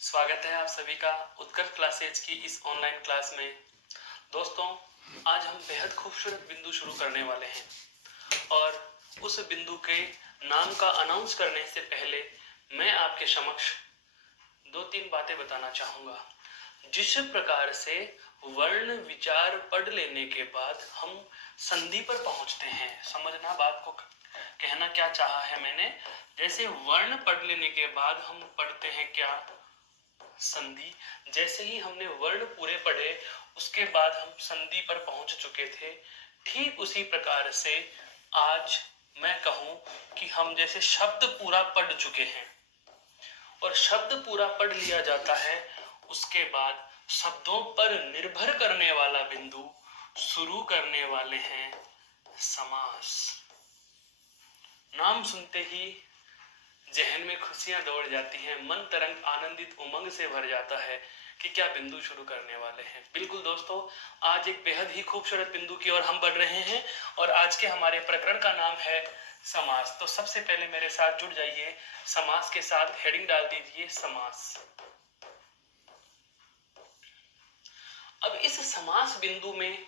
स्वागत है आप सभी का उत्कर्ष क्लासेज की इस ऑनलाइन क्लास में। दोस्तों, आज हम बेहद खूबसूरत बिंदु शुरू करने वाले हैं और उस बिंदु के नाम का अनाउंस करने से पहले मैं आपके समक्ष दो तीन बातें बताना चाहूँगा। जिस प्रकार से वर्ण विचार पढ़ लेने के बाद हम संधि पर पहुँचते हैं, समझना बात को, कहना क्या चाहा है मैंने। जैसे वर्ण पढ़ लेने के बाद हम पढ़ते हैं क्या, संधि। जैसे ही हमने वर्ण पूरे पढ़े उसके बाद हम संधि पर पहुंच चुके थे। ठीक उसी प्रकार से आज मैं कहूं कि हम जैसे शब्द पूरा पढ़ चुके हैं और शब्द पूरा पढ़ लिया जाता है, उसके बाद शब्दों पर निर्भर करने वाला बिंदु शुरू करने वाले हैं समास। नाम सुनते ही जहन में खुशियां दौड़ जाती हैं, मन तरंग आनंदित उमंग से भर जाता है कि क्या बिंदु शुरू करने वाले हैं। बिल्कुल दोस्तों, आज एक बेहद ही खूबसूरत बिंदु की ओर हम बढ़ रहे हैं और आज के हमारे प्रकरण का नाम है समास। तो सबसे पहले मेरे साथ जुड़ जाइए, समास के साथ हेडिंग डाल दीजिए समास। अब इस समास बिंदु में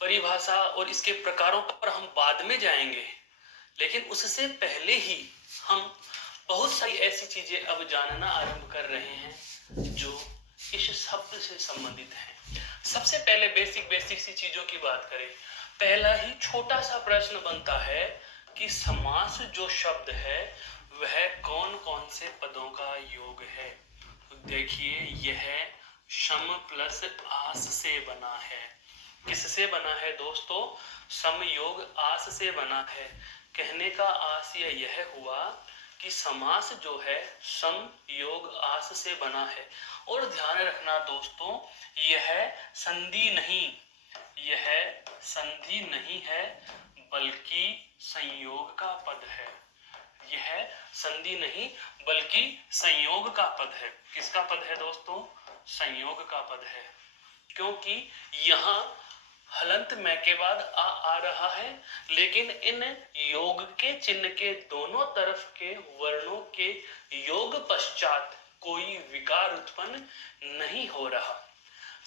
परिभाषा और इसके प्रकारों पर हम बाद में जाएंगे, लेकिन उससे पहले ही हम बहुत सारी ऐसी चीजें अब जानना आरंभ कर रहे हैं जो इस शब्द से संबंधित हैं। सबसे पहले बेसिक सी चीजों की बात करें। पहला ही छोटा सा प्रश्न बनता है कि समास जो शब्द है वह कौन कौन से पदों का योग है। तो देखिए, यह सम प्लस आस से बना है। किससे बना है दोस्तों? समयोग आस से बना है। कहने का आशय यह हुआ कि समास जो है सम योग आस से बना है। और ध्यान रखना दोस्तों, यह संधि नहीं है बल्कि संयोग का पद है। यह संधि नहीं बल्कि संयोग का पद है। किसका पद है दोस्तों? संयोग का पद है, क्योंकि यहाँ हलंत मैं के बाद आ रहा है, लेकिन इन योग के चिन्ह के दोनों तरफ के वर्णों के योग पश्चात कोई विकार उत्पन्न नहीं हो रहा।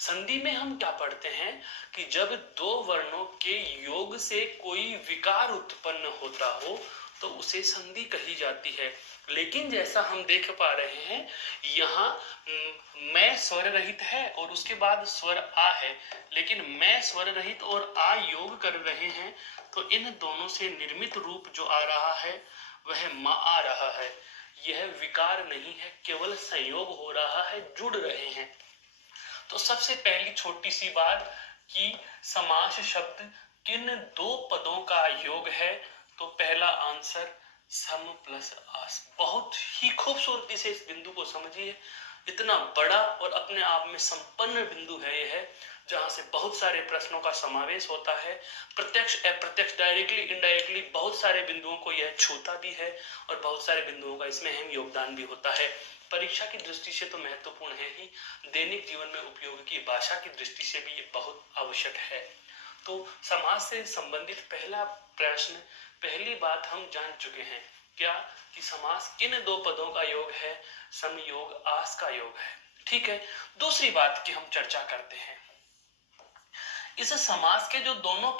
संधि में हम क्या पढ़ते हैं कि जब दो वर्णों के योग से कोई विकार उत्पन्न होता हो तो उसे संधि कही जाती है। लेकिन जैसा हम देख पा रहे हैं, यहाँ मैं स्वर रहित है और उसके बाद स्वर आ है, लेकिन मैं स्वर रहित और आ योग कर रहे हैं, तो इन दोनों से निर्मित रूप जो आ रहा है वह मा आ रहा है। यह विकार नहीं है, केवल संयोग हो रहा है, जुड़ रहे हैं। तो सबसे पहली छोटी सी बात कि समास शब्द किन दो पदों का योग है, तो पहला आंसर सम प्लस आस। बहुत ही खूबसूरती से इस बिंदु को समझिए। इतना बड़ा और अपने आप में संपन्न बिंदु है यह, जहां से बहुत सारे प्रश्नों का समावेश होता है। प्रत्यक्ष अप्रत्यक्ष, डायरेक्टली इनडायरेक्टली बहुत सारे बिंदुओं को यह छूता भी है और बहुत सारे बिंदुओं का इसमें अहम योगदान भी होता है। परीक्षा की दृष्टि से तो महत्वपूर्ण है ही, दैनिक जीवन में उपयोग की भाषा की दृष्टि से भी ये बहुत आवश्यक है। तो समाज से संबंधित पहला प्रश्न, पहली बात हम जान चुके हैं क्या, कि समास किन दो पदों का योग है? समयोग आस का योग है। ठीक है, दूसरी बात की हम चर्चा करते हैं। इस समास के जो दोनों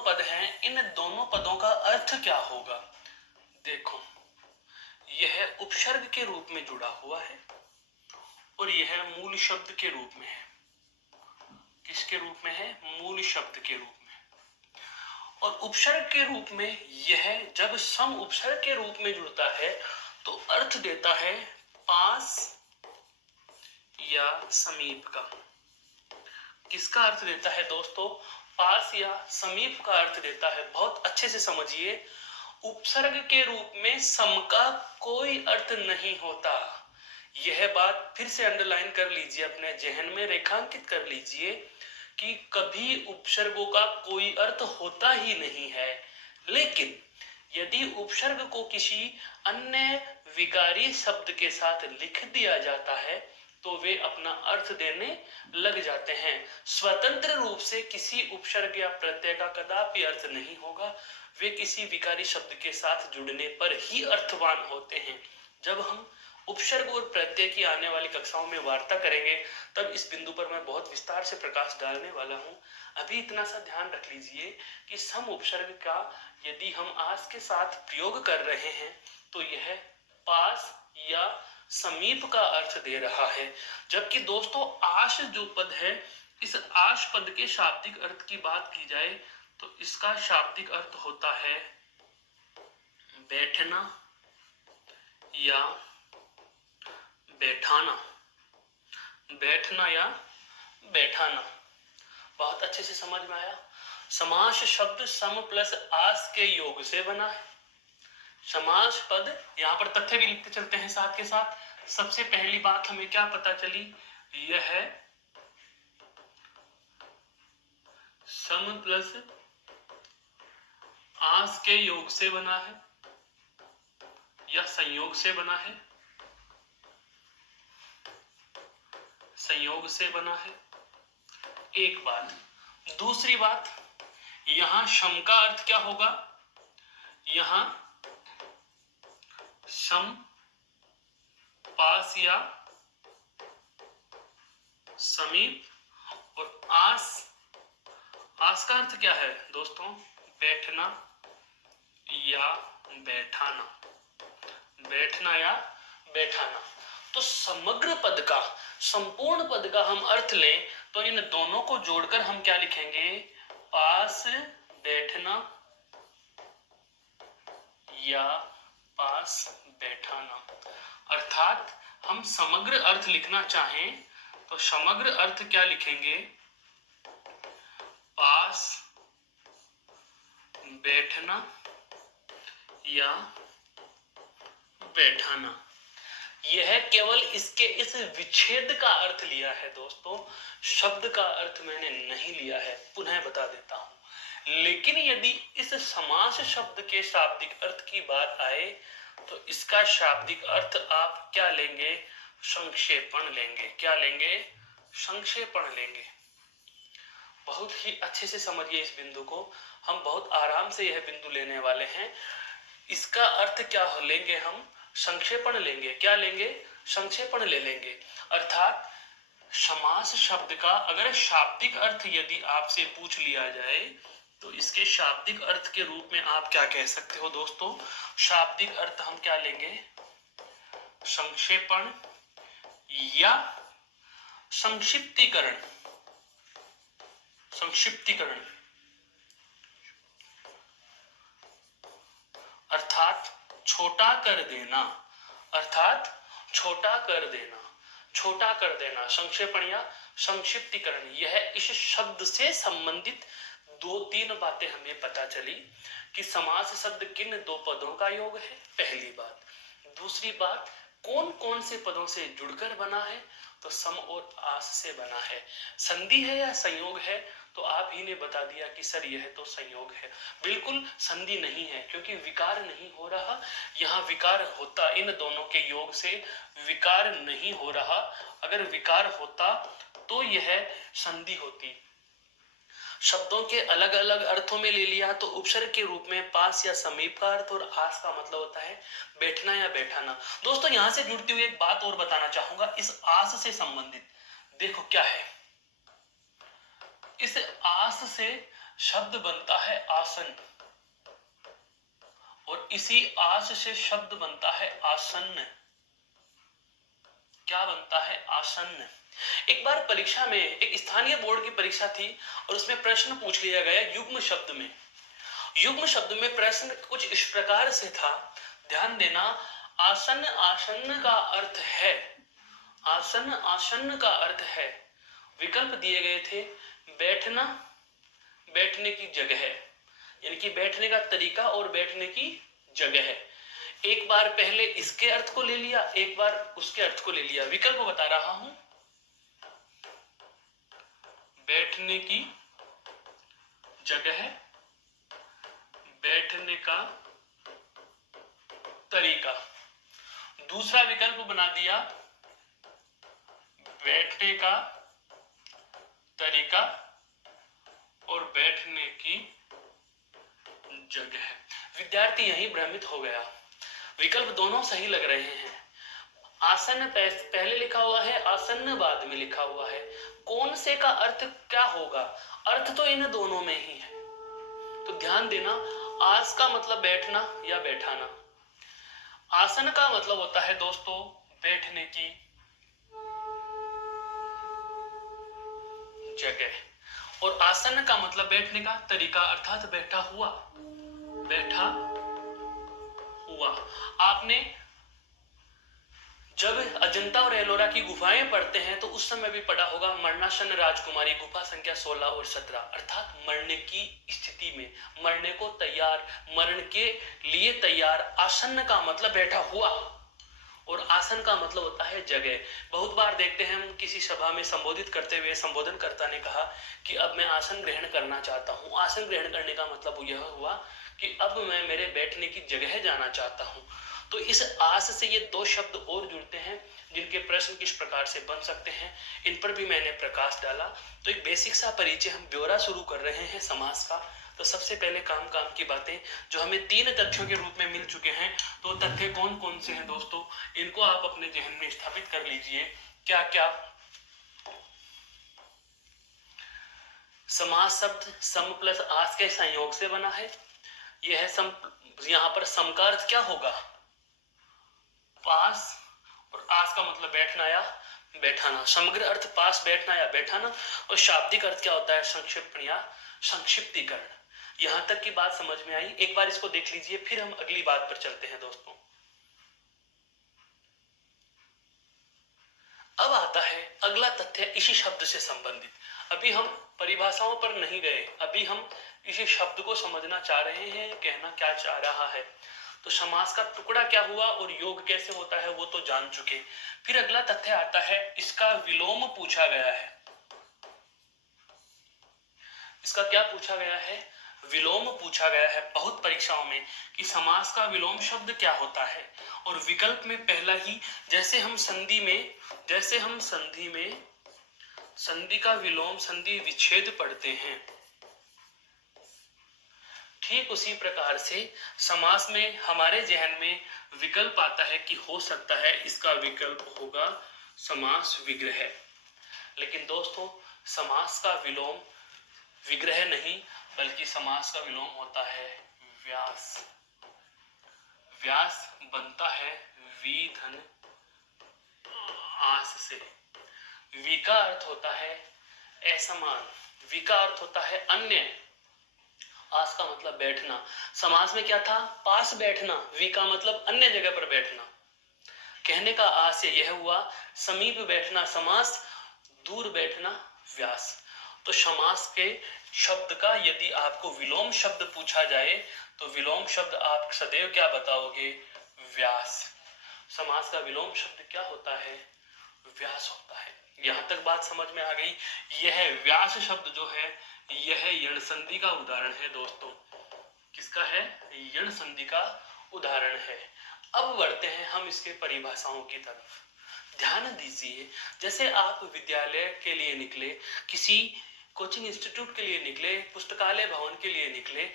पद हैं, इन दोनों पदों का अर्थ क्या होगा? देखो, यह उपसर्ग के रूप में जुड़ा हुआ है और यह मूल शब्द के रूप में है। किसके रूप में है? मूल शब्द के रूप में। और उपसर्ग के रूप में यह जब सम उपसर्ग के रूप में जुड़ता है तो अर्थ देता है पास या समीप का। किसका अर्थ देता है दोस्तों? पास या समीप का अर्थ देता है। बहुत अच्छे से समझिए, उपसर्ग के रूप में सम का कोई अर्थ नहीं होता। यह बात फिर से अंडरलाइन कर लीजिए, अपने जहन में रेखांकित कर लीजिए कि कभी उपसर्गों का कोई अर्थ होता ही नहीं है। लेकिन यदि उपसर्ग को किसी अन्य विकारी शब्द के साथ लिख दिया जाता है तो वे अपना अर्थ देने लग जाते हैं। स्वतंत्र रूप से किसी उपसर्ग या प्रत्यय का कदापि अर्थ नहीं होगा, वे किसी विकारी शब्द के साथ जुड़ने पर ही अर्थवान होते हैं। जब हम उपसर्ग और प्रत्यय की आने वाली कक्षाओं में वार्ता करेंगे तब इस बिंदु पर मैं बहुत विस्तार से प्रकाश डालने वाला हूं। अभी इतना सा ध्यान रख लीजिए कि सम उपसर्ग का यदि हम आस के साथ प्रयोग कर रहे हैं तो यह पास या समीप का अर्थ दे रहा है। जबकि दोस्तों आश जो पद है, इस आश पद के शाब्दिक अर्थ की बात की जाए तो इसका शाब्दिक अर्थ होता है बैठना या बैठाना। बैठना या बैठाना। बहुत अच्छे से समझ में आया। समास शब्द सम प्लस आस के योग से बना है। समास पद, यहां पर तथ्य भी लिखते चलते हैं साथ के साथ। सबसे पहली बात हमें क्या पता चली, यह है सम प्लस आस के योग से बना है या संयोग से बना है, संयोग से बना है। एक बात। दूसरी बात, यहां सम का अर्थ क्या होगा, यहां सम पास या समीप, और आस, आस का अर्थ क्या है दोस्तों, बैठना या बैठाना। बैठना या बैठाना। तो समग्र पद का, संपूर्ण पद का हम अर्थ लें तो इन दोनों को जोड़कर हम क्या लिखेंगे, पास बैठना या पास बैठाना। अर्थात हम समग्र अर्थ लिखना चाहें तो समग्र अर्थ क्या लिखेंगे, पास बैठना या बैठाना। यह केवल इसके इस विच्छेद का अर्थ लिया है दोस्तों, शब्द का अर्थ मैंने नहीं लिया है, पुनः बता देता हूं। लेकिन यदि इस समास शब्द के शाब्दिक अर्थ की बात आए तो इसका शाब्दिक अर्थ आप क्या लेंगे, संक्षेपण लेंगे। क्या लेंगे, संक्षेपण लेंगे। बहुत ही अच्छे से समझिए इस बिंदु को, हम बहुत आराम से यह बिंदु लेने वाले हैं। इसका अर्थ क्या लेंगे, हम संक्षेपण लेंगे। क्या लेंगे, संक्षेपण ले लेंगे। अर्थात समास शब्द का अगर शाब्दिक अर्थ यदि आपसे पूछ लिया जाए तो इसके शाब्दिक अर्थ के रूप में आप क्या कह सकते हो दोस्तों, शाब्दिक अर्थ हम क्या लेंगे, संक्षेपण या संक्षिप्तीकरण। संक्षिप्तीकरण अर्थात छोटा कर देना। अर्थात छोटा कर देना, छोटा कर देना। संक्षेपण या संक्षिप्तीकरण, यह इस शब्द से संबंधित दो तीन बातें हमें पता चली कि समास शब्द किन दो पदों का योग है, पहली बात। दूसरी बात, कौन कौन से पदों से जुड़कर बना है, तो सम और आस से बना है। संधि है या संयोग है, तो आप ही ने बता दिया कि सर यह तो संयोग है। बिल्कुल संधि नहीं है, क्योंकि विकार नहीं हो रहा। यहाँ विकार होता, इन दोनों के योग से विकार नहीं हो रहा। अगर विकार होता तो यह संधि होती। शब्दों के अलग अलग अर्थों में ले लिया तो उपसर्ग के रूप में पास या समीप का अर्थ, और आस का मतलब होता है बैठना या बैठाना। दोस्तों यहां से जुड़ती हुई एक बात और बताना चाहूंगा इस आस से संबंधित। देखो क्या है, इस आस से शब्द बनता है आसन, और इसी आस से शब्द बनता है आसन्न। क्या बनता है, आसन्न। एक बार परीक्षा में, एक स्थानीय बोर्ड की परीक्षा थी और उसमें प्रश्न पूछ लिया गया युग्म शब्द में। युग्म शब्द में प्रश्न कुछ इस प्रकार से था, ध्यान देना, आसन आसन्न का अर्थ है, आसन आसन्न का अर्थ है। विकल्प दिए गए थे, बैठना, बैठने की जगह, यानी कि बैठने का तरीका और बैठने की जगह है। एक बार पहले इसके अर्थ को ले लिया, एक बार उसके अर्थ को ले लिया। विकल्प बता रहा हूं, बैठने की जगह, बैठने का तरीका। दूसरा विकल्प बना दिया, बैठने का तरीका और बैठने की जगह। विद्यार्थी यही भ्रमित हो गया, विकल्प दोनों सही लग रहे हैं, आसन पहले लिखा हुआ है, आसन्न बाद में लिखा हुआ है। कौन से का अर्थ क्या होगा? अर्थ तो इन दोनों में ही है, तो ध्यान देना। आस का मतलब बैठना या बैठाना, आसन का मतलब होता है दोस्तों बैठने की जगह, और आसन का मतलब बैठने का तरीका, अर्थात बैठा हुआ, बैठा हुआ। आपने जब अजंता और एलोरा की गुफाएं पढ़ते हैं तो उस समय भी पढ़ा होगा मरणासन राजकुमारी गुफा संख्या 16 और 17, अर्थात मरने की स्थिति में, मरने को तैयार, मरण के लिए तैयार। आसन का मतलब बैठा हुआ और आसन का मतलब होता है जगह। बहुत बार देखते हैं हम किसी सभा में संबोधित करते हुए संबोधनकर्ता ने कहा कि अब मैं आसन ग्रहण करना चाहता हूँ। आसन ग्रहण करने का मतलब यह हुआ कि अब मैं मेरे बैठने की जगह जाना चाहता हूँ। तो इस आस से ये दो शब्द और जुड़ते हैं जिनके प्रश्न किस प्रकार से बन सकते हैं, इन पर भी मैंने प्रकाश डाला। तो एक बेसिक सा परिचय, हम ब्यौरा शुरू कर रहे हैं समास का। तो सबसे पहले काम की बातें जो हमें 3 तथ्यों के रूप में मिल चुके हैं, तो तथ्य कौन कौन से हैं दोस्तों, इनको आप अपने जहन में स्थापित कर लीजिए। क्या क्या? समास शब्द सम प्लस आस के संयोग से बना है। यह सम, यहाँ पर सम का अर्थ क्या होगा? पास, और आस का मतलब बैठना या बैठाना। समग्र अर्थ पास बैठना या बैठाना, और शाब्दिक अर्थ क्या होता है? संक्षिप्त या संक्षिप्तीकरण। यहां तक की बात समझ में आई? एक बार इसको देख लीजिए, फिर हम अगली बात पर चलते हैं दोस्तों। अब आता है अगला तथ्य इसी शब्द से संबंधित। अभी हम परिभाषाओं पर नहीं गए, अभी हम इसी शब्द को समझना चाह रहे हैं, कहना क्या चाह रहा है। तो समास का टुकड़ा क्या हुआ और योग कैसे होता है वो तो जान चुके। फिर अगला तथ्य आता है, इसका विलोम पूछा गया है। इसका क्या पूछा गया है? विलोम पूछा गया है बहुत परीक्षाओं में कि समास का विलोम शब्द क्या होता है। और विकल्प में पहला ही, जैसे हम संधि में संधि का विलोम संधि विच्छेद पढ़ते हैं, ठीक उसी प्रकार से समास में हमारे जहन में विकल्प आता है कि हो सकता है इसका विकल्प होगा समास विग्रह। लेकिन दोस्तों समास का विलोम विग्रह नहीं, बल्कि समास का विलोम होता है व्यास। व्यास बनता है वी धन आस से। वी का अर्थ होता है असमान, वी का अर्थ होता है अन्य, आस का मतलब बैठना। समास में क्या था? पास बैठना। वी का मतलब अन्य जगह पर बैठना। कहने का आशय यह हुआ समीप बैठना समास, दूर बैठना व्यास। तो समास के शब्द का यदि आपको विलोम शब्द पूछा जाए तो विलोम शब्द आप सदैव क्या बताओगे? व्यास। समास का विलोम शब्द क्या होता है? व्यास होता है। यहां तक बात समझ में आ गई? यह व्यास शब्द जो है यह यण संधि का उदाहरण है दोस्तों। किसका है? यण संधि का उदाहरण है। अब बढ़ते हैं हम इसके परिभाषाओं की तरफ। ध्यान दीजिए, जैसे आप विद्यालय के लिए निकले, किसी कोचिंग इंस्टीट्यूट के लिए निकले, पुस्तकालय भवन के लिए निकले,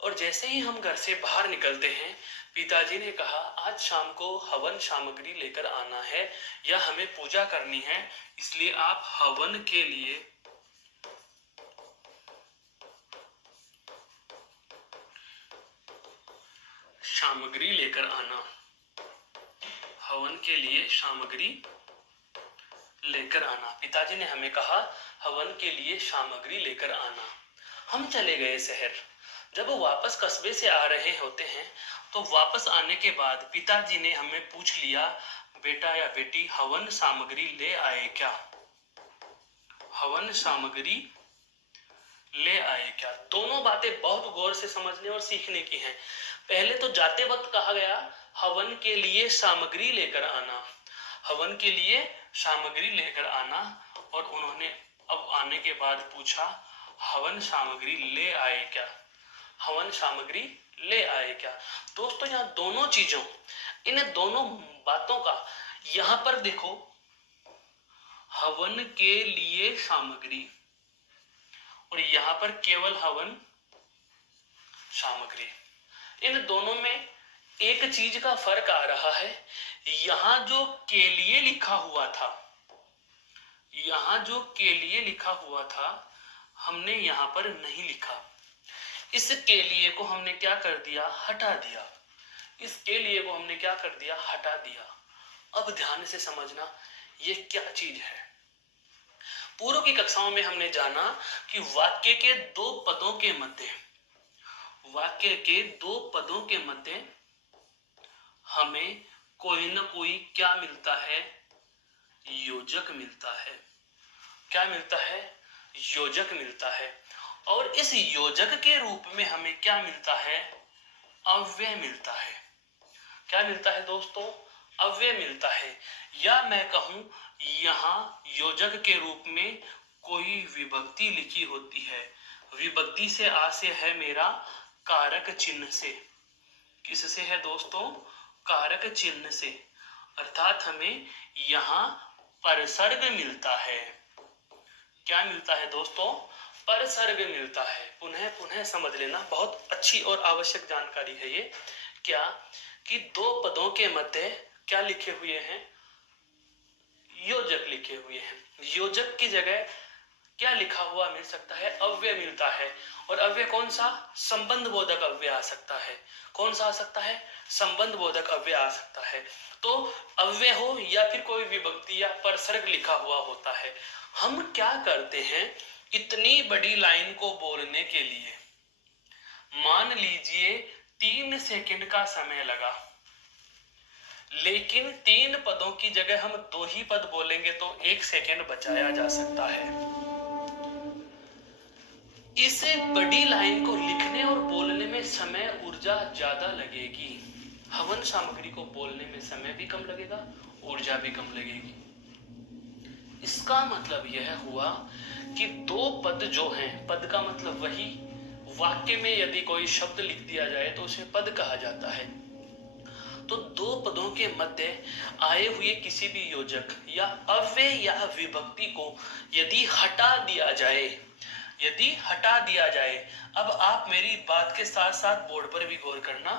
और जैसे ही हम घर से बाहर निकलते हैं, पिताजी ने कहा आज शाम को हवन सामग्री लेकर आना है या हमें पूजा करनी है, इसलिए आप हवन के लिए सामग्री लेकर आना। हवन के लिए सामग्री लेकर आना। पिताजी ने हमें कहा हवन के लिए सामग्री लेकर आना। हम चले गए शहर। जब वापस कस्बे से आ रहे होते हैं तो वापस आने के बाद पिताजी ने हमें पूछ लिया बेटा या बेटी हवन सामग्री ले आए क्या? हवन सामग्री ले आए क्या? दोनों बातें बहुत गौर से समझने और सीखने की हैं। पहले तो जाते वक्त कहा गया हवन के लिए सामग्री लेकर आना, हवन के लिए सामग्री लेकर आना, और उन्होंने अब आने के बाद पूछा हवन सामग्री ले आए क्या? हवन सामग्री ले आए क्या? दोस्तों यहाँ दोनों चीजों, इन दोनों बातों का यहां पर देखो, हवन के लिए सामग्री और यहां पर केवल हवन सामग्री, इन दोनों में एक चीज का फर्क आ रहा है, यहां जो के लिए लिखा हुआ था, यहां जो के लिए लिखा हुआ था हमने यहां पर नहीं लिखा। इस के लिए को हमने क्या कर दिया, हटा दिया। इस के लिए को हमने क्या कर दिया, हटा दिया। अब ध्यान से समझना ये क्या चीज है। पूर्व की कक्षाओं में हमने जाना कि वाक्य के दो पदों के मध्य, वाक्य के दो पदों के मध्य हमें कोई ना कोई क्या मिलता है, योजक मिलता है। क्या मिलता है, योजक मिलता है। और इस योजक के रूप में हमें क्या मिलता है, अव्यय मिलता है। क्या मिलता है दोस्तों, अव्यय मिलता है। या मैं कहूं यहां योजक के रूप में कोई विभक्ति लिखी होती है। विभक्ति से आशय है मेरा कारक चिन्ह से। किससे है दोस्तों, कारक चिन्ह से। अर्थात हमें यहां परसर्ग मिलता है। क्या मिलता है दोस्तों, परसर्ग मिलता है। पुनः पुनः समझ लेना, बहुत अच्छी और आवश्यक जानकारी है ये। क्या कि दो पदों के मध्य क्या लिखे हुए हैं, योजक लिखे हुए हैं। योजक की जगह क्या लिखा हुआ मिल सकता है, अव्यय मिलता है। और अव्यय कौन सा, संबंध बोधक अव्यय आ सकता है। कौन सा आ सकता है, संबंध बोधक अव्यय आ सकता है। तो अव्यय हो या फिर कोई विभक्ति या परसर्ग लिखा हुआ होता है। हम क्या करते हैं, इतनी बड़ी लाइन को बोलने के लिए मान लीजिए 3 सेकंड का समय लगा, लेकिन 3 पदों की जगह हम 2 ही पद बोलेंगे तो 1 सेकंड बचाया जा सकता है। इस बड़ी लाइन को लिखने और बोलने में समय ऊर्जा ज्यादा लगेगी। हवन सामग्री को बोलने में समय भी कम लगेगा, ऊर्जा भी कम लगेगी। इसका मतलब यह हुआ कि 2 पद जो हैं, पद का मतलब वही, वाक्य में यदि कोई शब्द लिख दिया जाए तो उसे पद कहा जाता है। तो 2 पदों के मध्य आए हुए किसी भी योजक या अव्यय या विभक्ति को यदि हटा दिया जाए, यदि हटा दिया जाए, अब आप मेरी बात के साथ साथ बोर्ड पर भी गौर करना,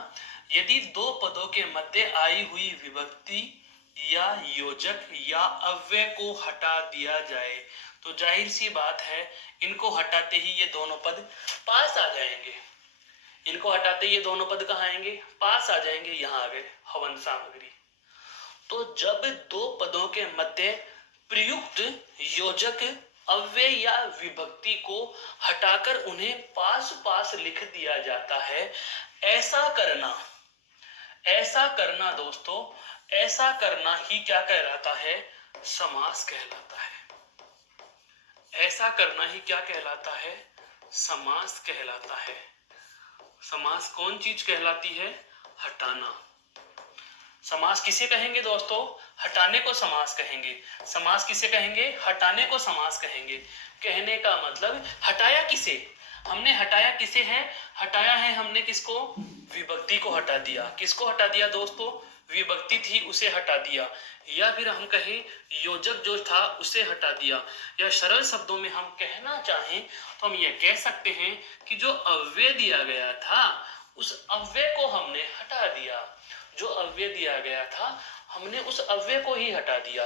यदि 2 पदों के मध्य आई हुई विभक्ति या योजक या अव्यय को हटा दिया जाए तो जाहिर सी बात है इनको हटाते ही ये दोनों पद पास आ जाएंगे। इनको हटाते ये दोनों पद कहाँ आएंगे, पास आ जाएंगे। यहाँ आ गए हवन सामग्री। तो जब 2 पदों के मध्य प्रयुक्त योजक अव्यय या विभक्ति को हटाकर उन्हें पास पास लिख दिया जाता है, ऐसा करना दोस्तों, ऐसा करना ही क्या कहलाता है, समास कहलाता है। ऐसा करना ही क्या कहलाता है, समास कहलाता है। समास कौन चीज कहलाती है, हटाना। समास किसे कहेंगे दोस्तों, हटाने को समास कहेंगे। समास किसे कहेंगे, हटाने को समास कहेंगे। कहने का मतलब हटाया किसे, हमने हटाया किसे है, हटाया है हमने किसको, विभक्ति को हटा दिया। किसको हटा दिया दोस्तों, विभक्ति थी उसे हटा दिया। या फिर हम कहें योजक जो था उसे हटा दिया। या सरल शब्दों में हम कहना चाहें तो हम ये कह सकते हैं कि जो अव्यय दिया गया था उस अव्यय को हमने हटा दिया। जो अव्यय दिया गया था हमने उस अव्यय को ही हटा दिया।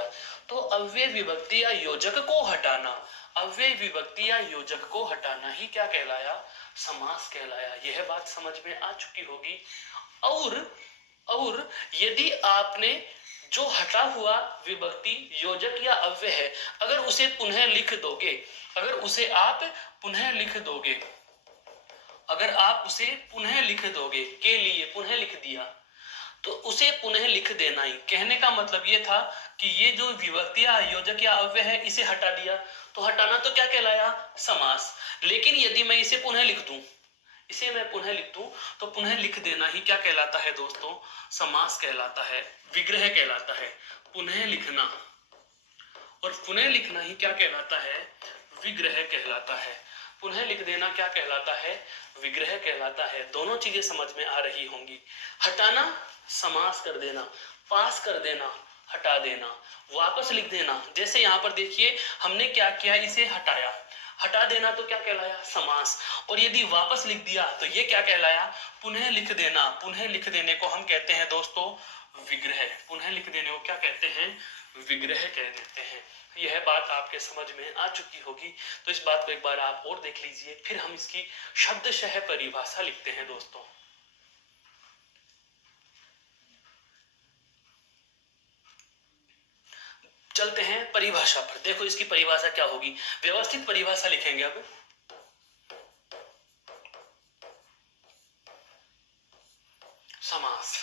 तो अव्यय विभक्ति या योजक को हटाना, अव्यय विभक्ति या योजक को हटाना ही क्या कहलाया, समास कहलाया। यह बात समझ में आ चुकी होगी। और यदि आपने जो हटा हुआ विभक्ति योजक या अव्यय है, अगर उसे पुनः लिख दोगे, अगर उसे आप पुनः लिख दोगे, अगर आप उसे पुनः लिख दोगे, के लिए पुनः लिख दिया, तो उसे पुनः लिख देना ही। कहने का मतलब ये था कि ये जो विभक्ति या योजक या अव्यय है इसे हटा दिया, तो हटाना तो क्या कहलाया, समास। लेकिन यदि मैं इसे पुनः लिख दूं, इसे मैं पुनः लिख दूं, तो पुनः लिख देना ही क्या कहलाता है दोस्तों, समास कहलाता है, विग्रह कहलाता है। पुनः लिखना और पुनः लिखना ही क्या कहलाता है, विग्रह कहलाता है। पुनः लिख देना क्या कहलाता है, विग्रह कहलाता है। दोनों चीजें समझ में आ रही होंगी। हटाना समास कर देना, पास कर देना, हटा देना, वापस लिख देना। जैसे यहाँ पर देखिए हमने क्या किया, इसे हटाया। हटा देना तो क्या कहलाया, समास। और यदि वापस लिख दिया तो ये क्या कहलाया, पुनः लिख देना। पुनः लिख देने को हम कहते हैं दोस्तों विग्रह। पुनः लिख देने को क्या कहते हैं, विग्रह कह देते हैं। यह बात आपके समझ में आ चुकी होगी, तो इस बात को एक बार आप और देख लीजिए, फिर हम इसकी शब्दशः परिभाषा लिखते हैं दोस्तों। चलते हैं परिभाषा पर। देखो इसकी परिभाषा क्या होगी, व्यवस्थित परिभाषा लिखेंगे अब। समास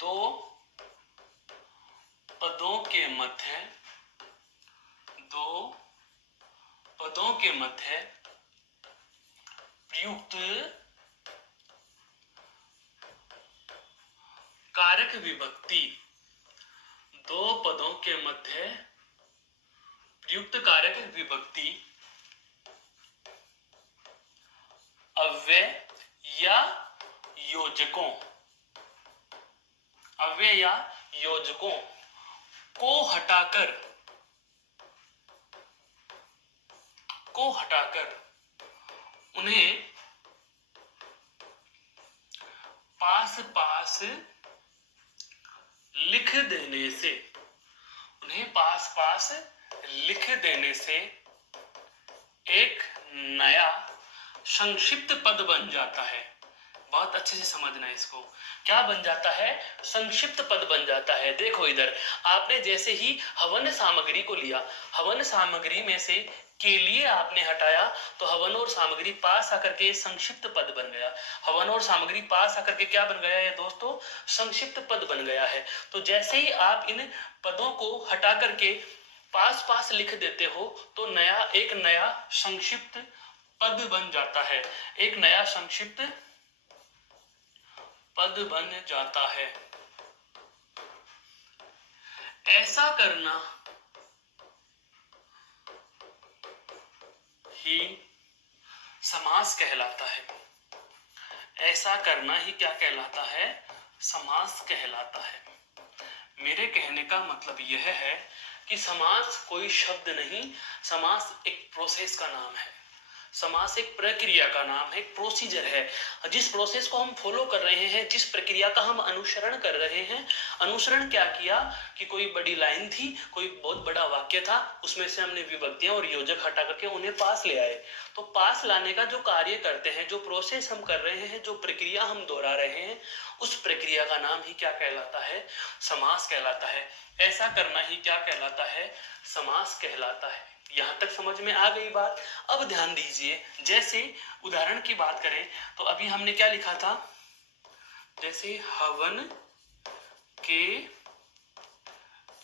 दो पदों के मध्य, दो पदों के मध्य प्रयुक्त कारक विभक्ति, दो पदों के मध्य प्रयुक्त कारक विभक्ति अव्यय या योजकों, अव्यय या योजकों को हटाकर उन्हें पास पास लिख देने से, उन्हें पास पास लिख देने से एक नया संक्षिप्त पद बन जाता है। बहुत अच्छे से समझना है इसको, क्या बन जाता है, संक्षिप्त पद बन जाता है। देखो इधर आपने जैसे ही हवन सामग्री को लिया, हवन सामग्री में से के लिए आपने हटाया तो हवन और सामग्री पास आकर के संक्षिप्त पद बन गया। हवन और सामग्री पास आकर के क्या बन गया है दोस्तों, संक्षिप्त पद बन गया है। तो जैसे ही आप इन पदों को हटा करके पास पास लिख देते हो तो एक नया संक्षिप्त पद बन जाता है, एक नया संक्षिप्त पद बन जाता है। ऐसा करना ही समास कहलाता है। ऐसा करना ही क्या कहलाता है, समास कहलाता है। मेरे कहने का मतलब यह है कि समास कोई शब्द नहीं, समास एक प्रोसेस का नाम है। समास एक प्रक्रिया का नाम है, एक प्रोसीजर है। जिस प्रोसेस को हम फॉलो कर रहे हैं, जिस प्रक्रिया का हम अनुसरण कर रहे हैं, अनुसरण क्या किया कि कोई बड़ी लाइन थी, कोई बहुत बड़ा वाक्य था, उसमें से हमने विभक्तियां और योजक हटा करके उन्हें पास ले आए। तो पास लाने का जो कार्य करते हैं, जो प्रोसेस हम कर रहे हैं, जो प्रक्रिया हम दोहरा रहे हैं, उस प्रक्रिया का नाम ही क्या कहलाता है, समास कहलाता है। ऐसा करना ही क्या कहलाता है, समास कहलाता है। यहां तक समझ में आ गई बात। अब ध्यान दीजिए, जैसे उदाहरण की बात करें तो अभी हमने क्या लिखा था, जैसे हवन के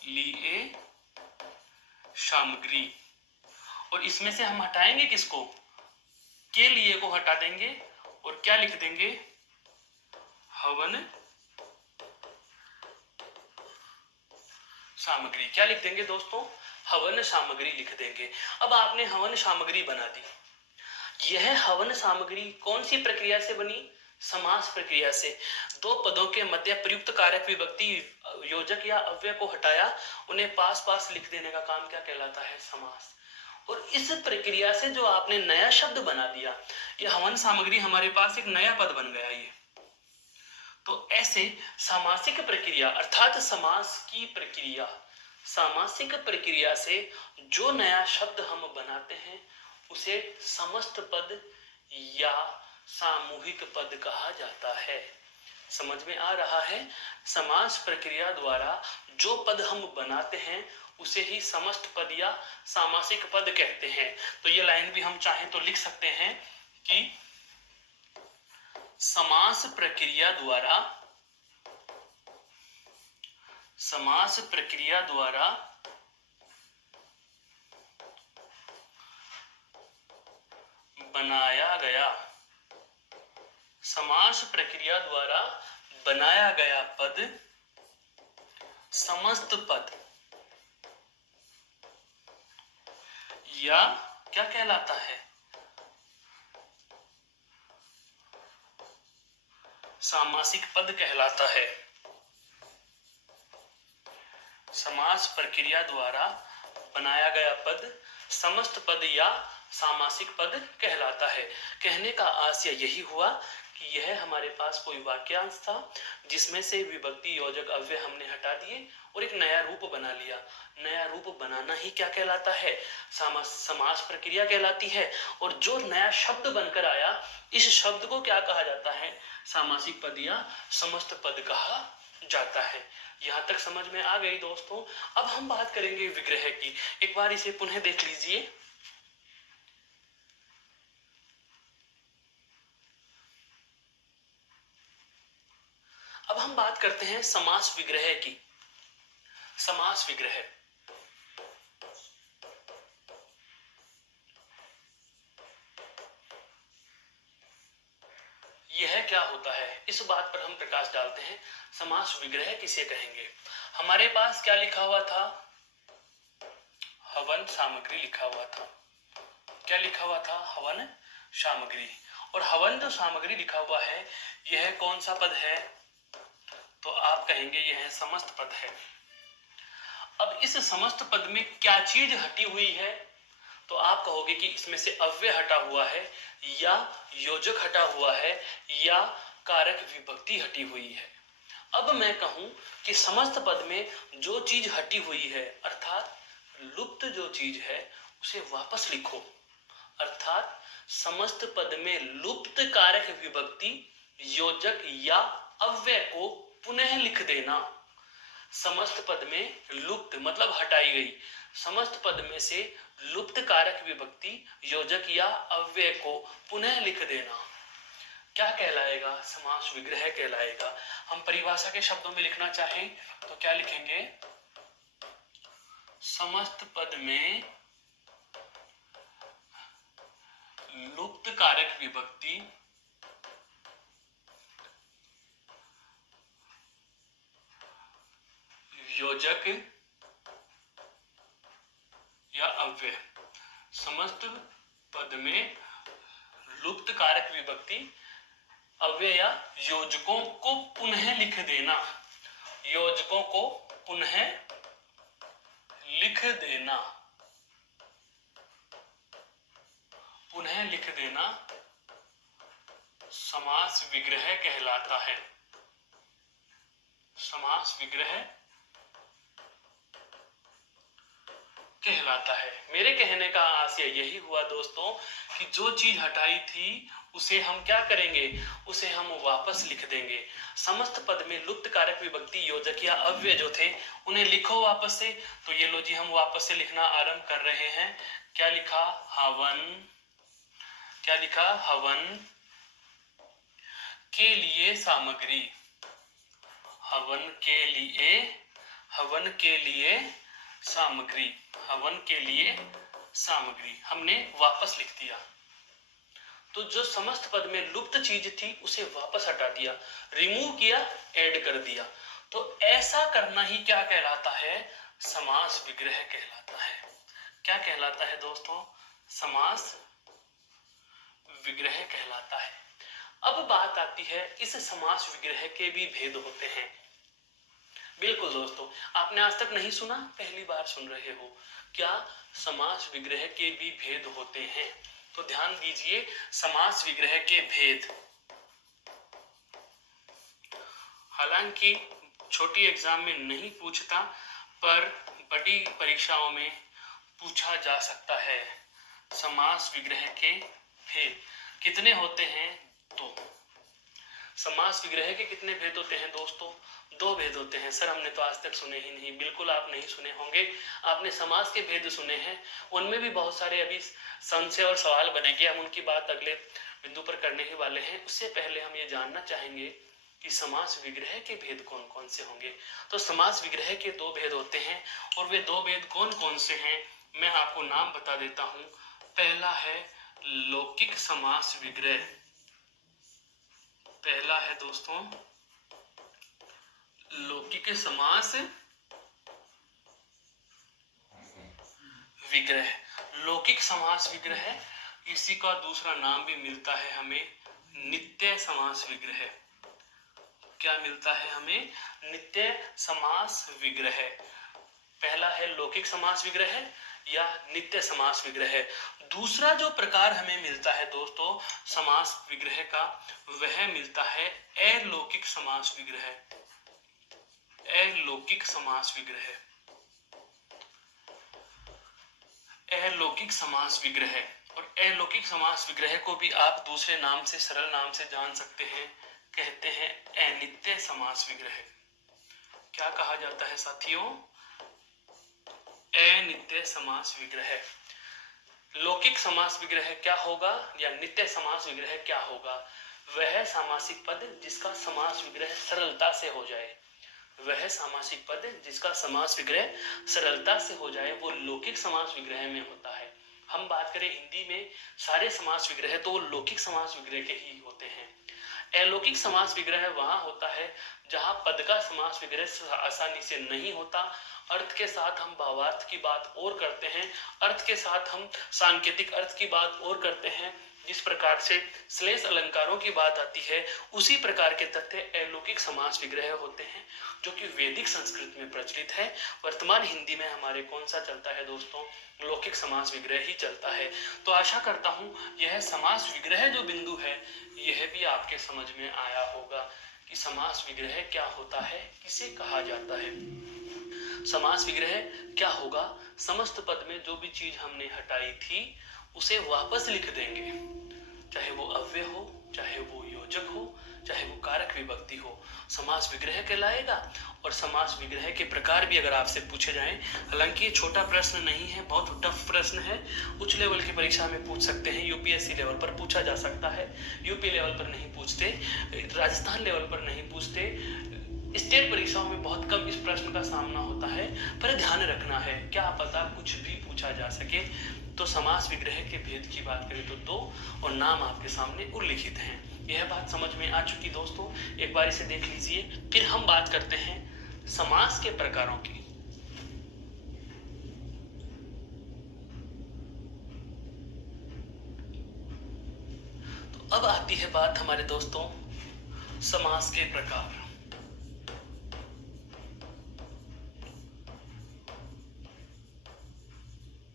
लिए सामग्री, और इसमें से हम हटाएंगे किसको, के लिए को हटा देंगे और क्या लिख देंगे, हवन सामग्री। क्या लिख देंगे दोस्तों, हवन सामग्री लिख देंगे। अब आपने हवन सामग्री बना दी। यह हवन सामग्री कौन सी प्रक्रिया से बनी, समास प्रक्रिया से। दो पदों के मध्य प्रयुक्त कारक विभक्ति योजक या अव्यय को हटाया, उन्हें पास पास लिख देने का काम क्या कहलाता है, समास। और इस प्रक्रिया से जो आपने नया शब्द बना दिया, यह हवन सामग्री हमारे पास एक नया पद बन गया ये। तो ऐसे सामासिक प्रक्रिया अर्थात समास की प्रक्रिया, सामासिक प्रक्रिया से जो नया शब्द हम बनाते हैं उसे समस्त पद या सामूहिक पद कहा जाता है। समझ में आ रहा है, समास प्रक्रिया द्वारा जो पद हम बनाते हैं उसे ही समस्त पद या सामासिक पद कहते हैं। तो ये लाइन भी हम चाहें तो लिख सकते हैं कि समास प्रक्रिया द्वारा बनाया गया, समास प्रक्रिया द्वारा बनाया गया पद समस्त पद या क्या कहलाता है, सामासिक पद कहलाता है। समास प्रक्रिया द्वारा बनाया गया पद समस्त पद या सामासिक पद कहलाता है। कहने का आशय यही हुआ कि यह हमारे पास कोई वाक्यांश था जिसमें से विभक्ति योजक अव्यय हमने हटा दिए और एक नया रूप बना लिया। नया रूप बनाना ही क्या कहलाता है? समास प्रक्रिया कहलाती है। और जो नया शब्द बनकर आया, इस शब्द को क्या कहा जाता है? सामासिक पद या समस्त पद कहा जाता है। यहां तक समझ में आ गई दोस्तों। अब हम बात करेंगे विग्रह की। एक बार इसे पुनः देख लीजिए। अब हम बात करते हैं समास विग्रह की। समास विग्रह यह क्या होता है, इस बात पर हम प्रकाश डालते हैं। समास विग्रह किसे कहेंगे? हमारे पास क्या लिखा हुआ था? हवन सामग्री लिखा हुआ था। क्या लिखा हुआ था? हवन सामग्री। और हवन जो सामग्री लिखा हुआ है, यह कौन सा पद है? तो आप कहेंगे यह समस्त पद है। अब इस समस्त पद में क्या चीज हटी हुई है? तो आप कहोगे कि इसमें से अव्यय हटा हुआ है, या योजक हटा हुआ है, या कारक विभक्ति हटी हुई है। अब मैं कहूं कि समस्त पद में जो चीज हटी हुई है, अर्थात लुप्त जो चीज है, उसे वापस लिखो। अर्थात समस्त पद में लुप्त कारक विभक्ति, योजक या अव्यय को पुनः लिख देना। समस्त पद में लुप्त मतलब हटाई गई, समस्त पद में से लुप्त कारक विभक्ति, योजक या अव्यय को पुनः लिख देना क्या कहलाएगा? समास विग्रह कहलाएगा। हम परिभाषा के शब्दों में लिखना चाहें तो क्या लिखेंगे? समस्त पद में लुप्त कारक विभक्ति, योजक या अव्यय। समस्त पद में लुप्त कारक विभक्ति, अव्यय या योजकों को पुनः लिख देना। योजकों को पुनः लिख देना, पुनः लिख देना समास विग्रह कहलाता है। समास विग्रह कहलाता है। मेरे कहने का आशय यही हुआ दोस्तों कि जो चीज हटाई थी उसे हम क्या करेंगे? उसे हम वापस लिख देंगे। समस्त पद में लुप्त कारक विभक्ति, योजक या अव्यय जो थे उन्हें लिखो वापस से। तो ये लो जी, हम वापस से लिखना आरंभ कर रहे हैं। क्या लिखा? हवन। क्या लिखा? हवन के लिए सामग्री। हवन के लिए, हवन के लिए सामग्री, हवन के लिए सामग्री हमने वापस लिख दिया। तो जो समस्त पद में लुप्त चीज थी उसे वापस हटा दिया, रिमूव किया, ऐड कर दिया। तो ऐसा करना ही क्या कहलाता है? समास विग्रह कहलाता है। क्या कहलाता है दोस्तों? समास विग्रह कहलाता है। अब बात आती है, इस समास विग्रह के भी भेद होते हैं। बिल्कुल दोस्तों, आपने आज तक नहीं सुना, पहली बार सुन रहे हो। क्या समास विग्रह के भी भेद होते हैं? तो ध्यान दीजिए, समास विग्रह के भेद। हालांकि छोटी एग्जाम में नहीं पूछता, पर बड़ी परीक्षाओं में पूछा जा सकता है। समास विग्रह के भेद कितने होते हैं? दो। समास विग्रह के कितने भेद होते हैं दोस्तों? दो भेद होते हैं। सर हमने तो आज तक सुने ही नहीं। बिल्कुल आप नहीं सुने होंगे, आपने समास के भेद सुने हैं। उनमें भी बहुत सारे अभी संशय और सवाल बनेंगे, हम उनकी बात अगले बिंदु पर करने ही वाले हैं। उससे पहले हम ये जानना चाहेंगे कि समास विग्रह के भेद कौन कौन से होंगे। तो समास विग्रह के दो भेद होते हैं, और वे दो भेद कौन कौन से हैं मैं आपको नाम बता देता हूं। पहला है लौकिक समास विग्रह। पहला है दोस्तों लौकिक समास विग्रह। लौकिक समास विग्रह, इसी का दूसरा नाम भी मिलता है हमें नित्य समास विग्रह। क्या मिलता है हमें? नित्य समास विग्रह। पहला है लौकिक समास विग्रह या नित्य समास विग्रह। दूसरा जो प्रकार हमें मिलता है दोस्तों समास विग्रह का, वह मिलता है अलौकिक समास विग्रह। अलौकिक समास विग्रह, अलौकिक समास विग्रह। और अलौकिक समास विग्रह को भी आप दूसरे नाम से, सरल नाम से जान सकते हैं, कहते हैं अनित्य समास विग्रह। क्या कहा जाता है साथियों? अनित्य समास विग्रह। लौकिक समास विग्रह क्या होगा या नित्य समास विग्रह क्या होगा? वह सामासिक पद जिसका समास विग्रह सरलता से हो जाए, वह सामासिक पद जिसका समास विग्रह सरलता से हो जाए, वो लौकिक समास विग्रह में होता है। हम बात करें हिंदी में सारे समास विग्रह तो वो लौकिक समास विग्रह के ही होते हैं। अलौकिक समास विग्रह वहां होता है जहां पद का समास विग्रह आसानी से नहीं होता, अर्थ के साथ हम भावार्थ की बात और करते हैं, अर्थ के साथ हम सांकेतिक अर्थ की बात और करते हैं। जिस प्रकार से श्लेष अलंकारों की बात आती है, उसी प्रकार के तथ्य अलौकिक समास विग्रह होते हैं, जो कि वैदिक संस्कृत में प्रचलित है। वर्तमान हिंदी में हमारे कौन सा चलता है दोस्तों? लौकिक समास विग्रह ही चलता है। तो आशा करता हूं यह समास विग्रह जो बिंदु है, यह भी आपके समझ में आया होगा कि समास विग्रह क्या होता है, किसे कहा जाता है। समास विग्रह क्या होगा? समस्त पद में जो भी चीज हमने हटाई थी उसे वापस लिख देंगे, चाहे वो अव्यय हो, चाहे वो योजक हो, चाहे वो कारक विभक्ति हो, समास विग्रह कहलाएगा। और समास विग्रह के प्रकार भी अगर आपसे पूछे जाएं, हालांकि ये छोटा प्रश्न नहीं है, बहुत टफ प्रश्न है, उच्च लेवल की परीक्षा में पूछ सकते हैं, यूपीएससी लेवल पर पूछा जा सकता है, यूपी लेवल पर नहीं पूछते, राजस्थान लेवल पर नहीं पूछते, स्टेट परीक्षाओं में बहुत कम इस प्रश्न का सामना होता है, पर ध्यान रखना है, क्या पता कुछ भी पूछा जा सके। तो समास विग्रह के भेद की बात करें तो दो, और नाम आपके सामने उल्लिखित हैं। यह बात समझ में आ चुकी दोस्तों, एक बार इसे देख लीजिए। फिर हम बात करते हैं समास के प्रकारों की। तो अब आती है बात हमारे दोस्तों समास के प्रकार।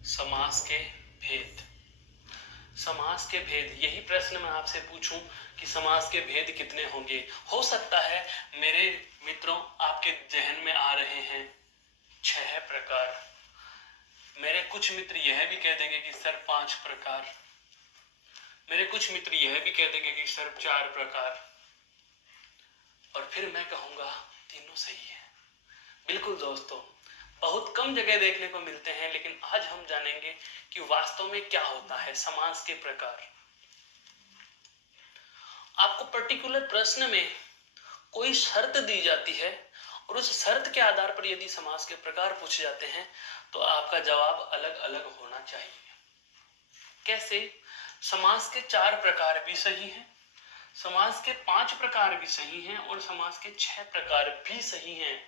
समास के भेद, समास के भेद, यही प्रश्न मैं आपसे पूछूं कि समास के भेद कितने होंगे? हो सकता है मेरे मित्रों आपके जहन में आ रहे हैं 6 प्रकार, मेरे कुछ मित्र यह भी कह देंगे कि सर 5 प्रकार, मेरे कुछ मित्र यह भी कह देंगे कि सर 4 प्रकार, और फिर मैं कहूंगा तीनों सही है। बिल्कुल दोस्तों, बहुत कम जगह देखने को मिलते हैं, लेकिन आज हम जानेंगे कि वास्तव में क्या होता है समास के प्रकार। आपको पर्टिकुलर प्रश्न में कोई शर्त दी जाती है और उस शर्त के आधार पर यदि समास के प्रकार पूछे जाते हैं तो आपका जवाब अलग अलग होना चाहिए। कैसे? समास के 4 प्रकार भी सही हैं, समास के 5 प्रकार भी सही हैं, और समास के 6 प्रकार भी सही हैं।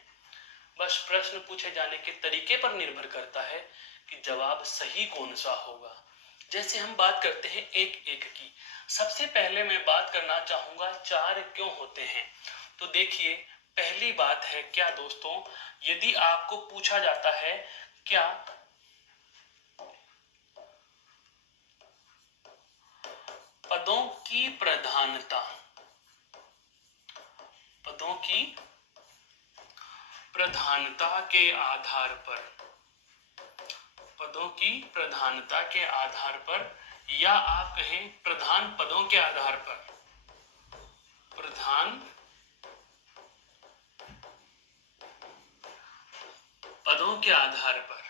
बस प्रश्न पूछे जाने के तरीके पर निर्भर करता है कि जवाब सही कौन सा होगा। जैसे हम बात करते हैं एक एक की, सबसे पहले मैं बात करना चाहूंगा 4 क्यों होते हैं। तो देखिए, पहली बात है क्या दोस्तों, यदि आपको पूछा जाता है क्या पदों की प्रधानता, पदों की प्रधानता के आधार पर, पदों की प्रधानता के आधार पर, या आप कहें प्रधान पदों के आधार पर, प्रधान पदों के आधार पर,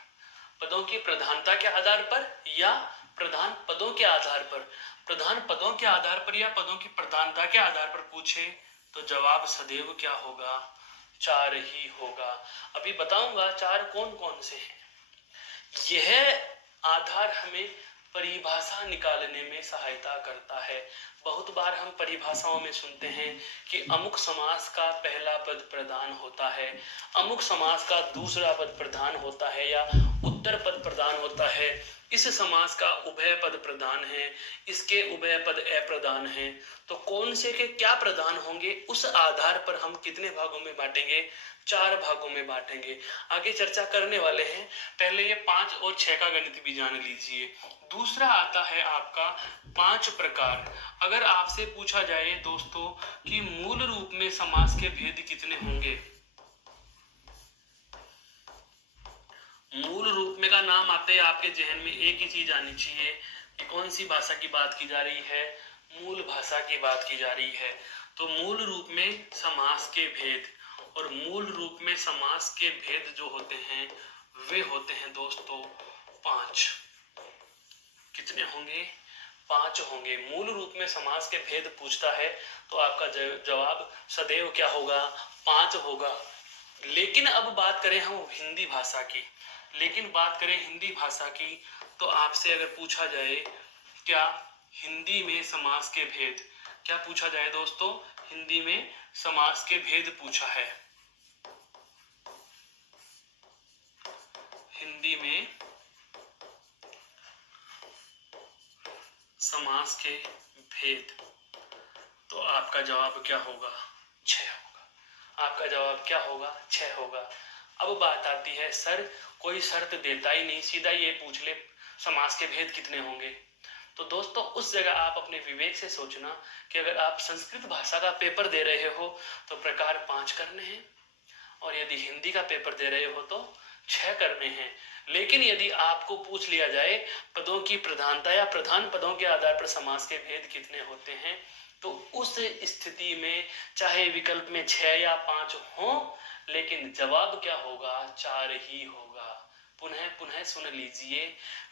पदों की प्रधानता के आधार पर या प्रधान पदों के आधार पर, प्रधान पदों के आधार पर या पदों की प्रधानता के आधार पर पूछे तो जवाब सदैव क्या होगा? 4 ही होगा। अभी बताऊंगा 4 कौन कौन से हैं। यह आधार हमें परिभाषा निकालने में सहायता करता है। बहुत बार हम परिभाषाओं में सुनते हैं कि अमुक समास का पहला पद प्रधान होता है, अमुक समास का दूसरा पद प्रधान होता है, या उत्तर पद प्रधान होता है, इस समास का उभय पद प्रधान है, इसके उभय पद अप्रधान है, तो कौन से के क्या प्रधान होंगे उस आधार पर हम कितने भागों में बांटेंगे, 4 भागों में बांटेंगे। आगे चर्चा करने वाले हैं, पहले ये 5 और 6 का गणित भी जान लीजिए। दूसरा आता है आपका 5 प्रकार। अगर आपसे पूछा जाए दोस्तों कि मूल रूप में समास के भेद कितने होंगे, मूल रूप में का नाम आते ही आपके जहन में एक ही चीज आनी चाहिए कि कौन सी भाषा की बात की जा रही है, मूल भाषा की बात की जा रही है। तो मूल रूप में समास के भेद, और मूल रूप में समास के भेद जो होते हैं वे होते हैं दोस्तों 5। कितने होंगे, 5 होंगे। मूल रूप में समास के भेद पूछता है तो आपका जवाब सदैव क्या होगा, 5 होगा। लेकिन अब बात करें हम हिंदी भाषा की, लेकिन बात करें हिंदी भाषा की, तो आपसे अगर पूछा जाए क्या हिंदी में समास के भेद, क्या पूछा जाए दोस्तों, हिंदी में समास के भेद पूछा है। हिंदी में समास के भेद, तो आपका जवाब क्या होगा, 6 होगा। आपका जवाब क्या होगा, 6 होगा। अब बात आती है सर कोई शर्त देता ही नहीं, सीधा ये पूछ ले समास के भेद कितने होंगे। तो दोस्तों उस जगह आप अपने विवेक से सोचना कि अगर आप संस्कृत भाषा का पेपर दे रहे हो तो प्रकार 5 करने हैं, और यदि हिंदी का पेपर दे रहे हो तो 6 करने हैं। लेकिन यदि आपको पूछ लिया जाए पदों की प्रधानता या प्रधान पदों के आधार पर समास के भेद कितने होते हैं, तो उस स्थिति में चाहे विकल्प में 6 या 5 हो, लेकिन जवाब क्या होगा, 4 ही होगा। पुनः पुनः सुन लीजिए,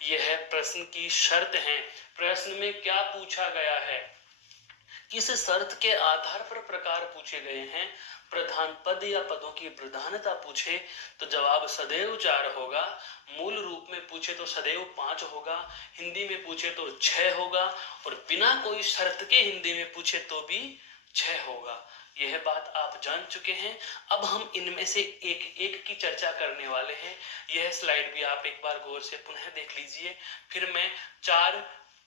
यह प्रश्न की शर्त है। प्रश्न में क्या पूछा गया है, किस शर्त के आधार पर प्रकार पूछे गए हैं, प्रधान पद या पदों की प्रधानता पूछे तो जवाब सदैव 4 होगा। मूल रूप में पूछे तो सदैव 5 होगा, हिंदी में पूछे तो 6 होगा, और बिना कोई शर्त के हिंदी में पूछे तो भी 6 होगा। यह बात आप जान चुके हैं। अब हम इनमें से एक एक की चर्चा करने वाले हैं। यह स्लाइड भी आप एक बार गौर से पुनः देख लीजिए। फिर मैं 4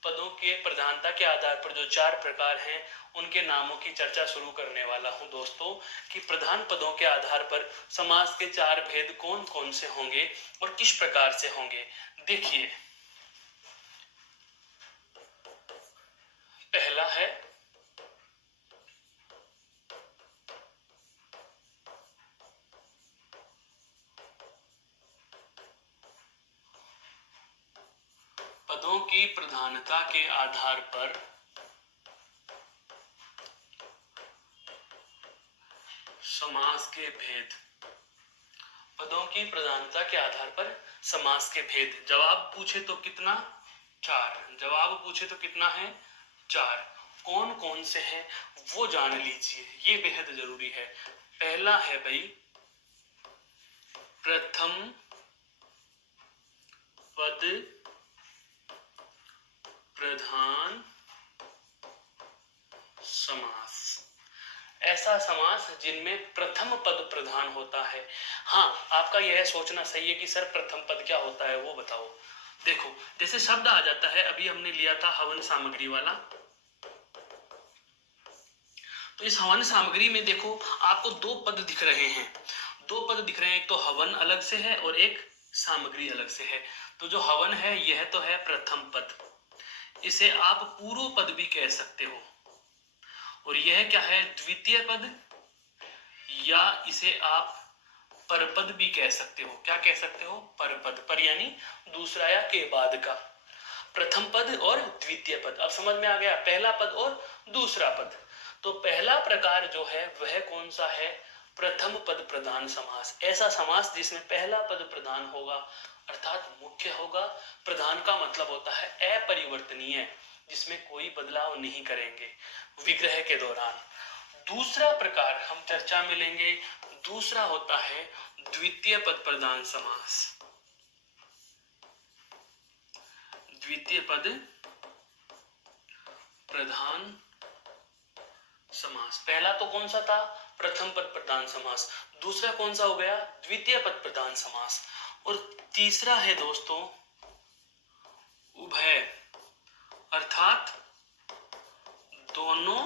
पदों के प्रधानता के आधार पर जो 4 प्रकार हैं उनके नामों की चर्चा शुरू करने वाला हूं दोस्तों, कि प्रधान पदों के आधार पर समास के 4 भेद कौन कौन से होंगे और किस प्रकार से होंगे। देखिए, पहला है पदों की प्रधानता के आधार पर समास के भेद, पदों की प्रधानता के आधार पर समास के भेद। जवाब पूछे तो कितना, 4। जवाब पूछे तो कितना है, 4। कौन कौन से हैं वो जान लीजिए, ये बेहद जरूरी है। पहला है भाई प्रथम पद प्रधान समास। ऐसा समास जिनमें प्रथम पद प्रधान होता है। हाँ, आपका यह सोचना सही है कि सर प्रथम पद क्या होता है वो बताओ। देखो, जैसे शब्द आ जाता है, अभी हमने लिया था हवन सामग्री वाला, तो इस हवन सामग्री में देखो आपको 2 पद दिख रहे हैं, 2 पद दिख रहे हैं, एक तो हवन अलग से है और एक सामग्री अलग से है। तो जो हवन है यह तो है प्रथम पद, इसे आप पूर्व पद भी कह सकते हो, और यह क्या है, द्वितीय पद, या इसे आप परपद भी कह सकते हो। क्या कह सकते हो, परपद। पर यानी दूसरा या के बाद का, प्रथम पद और द्वितीय पद। अब समझ में आ गया, पहला पद और दूसरा पद। तो पहला प्रकार जो है वह कौन सा है, प्रथम पद प्रधान समास। ऐसा समास जिसमें पहला पद प्रधान होगा, अर्थात मुख्य होगा। प्रधान का मतलब होता है अपरिवर्तनीय, जिसमें कोई बदलाव नहीं करेंगे विग्रह के दौरान। दूसरा प्रकार हम चर्चा में लेंगे, दूसरा होता है द्वितीय पद प्रधान समास। द्वितीय पद प्रधान समास। पहला तो कौन सा था, प्रथम पद प्रधान समास। दूसरा कौन सा हो गया, द्वितीय पद प्रधान समास। और तीसरा है दोस्तों उभय अर्थात दोनों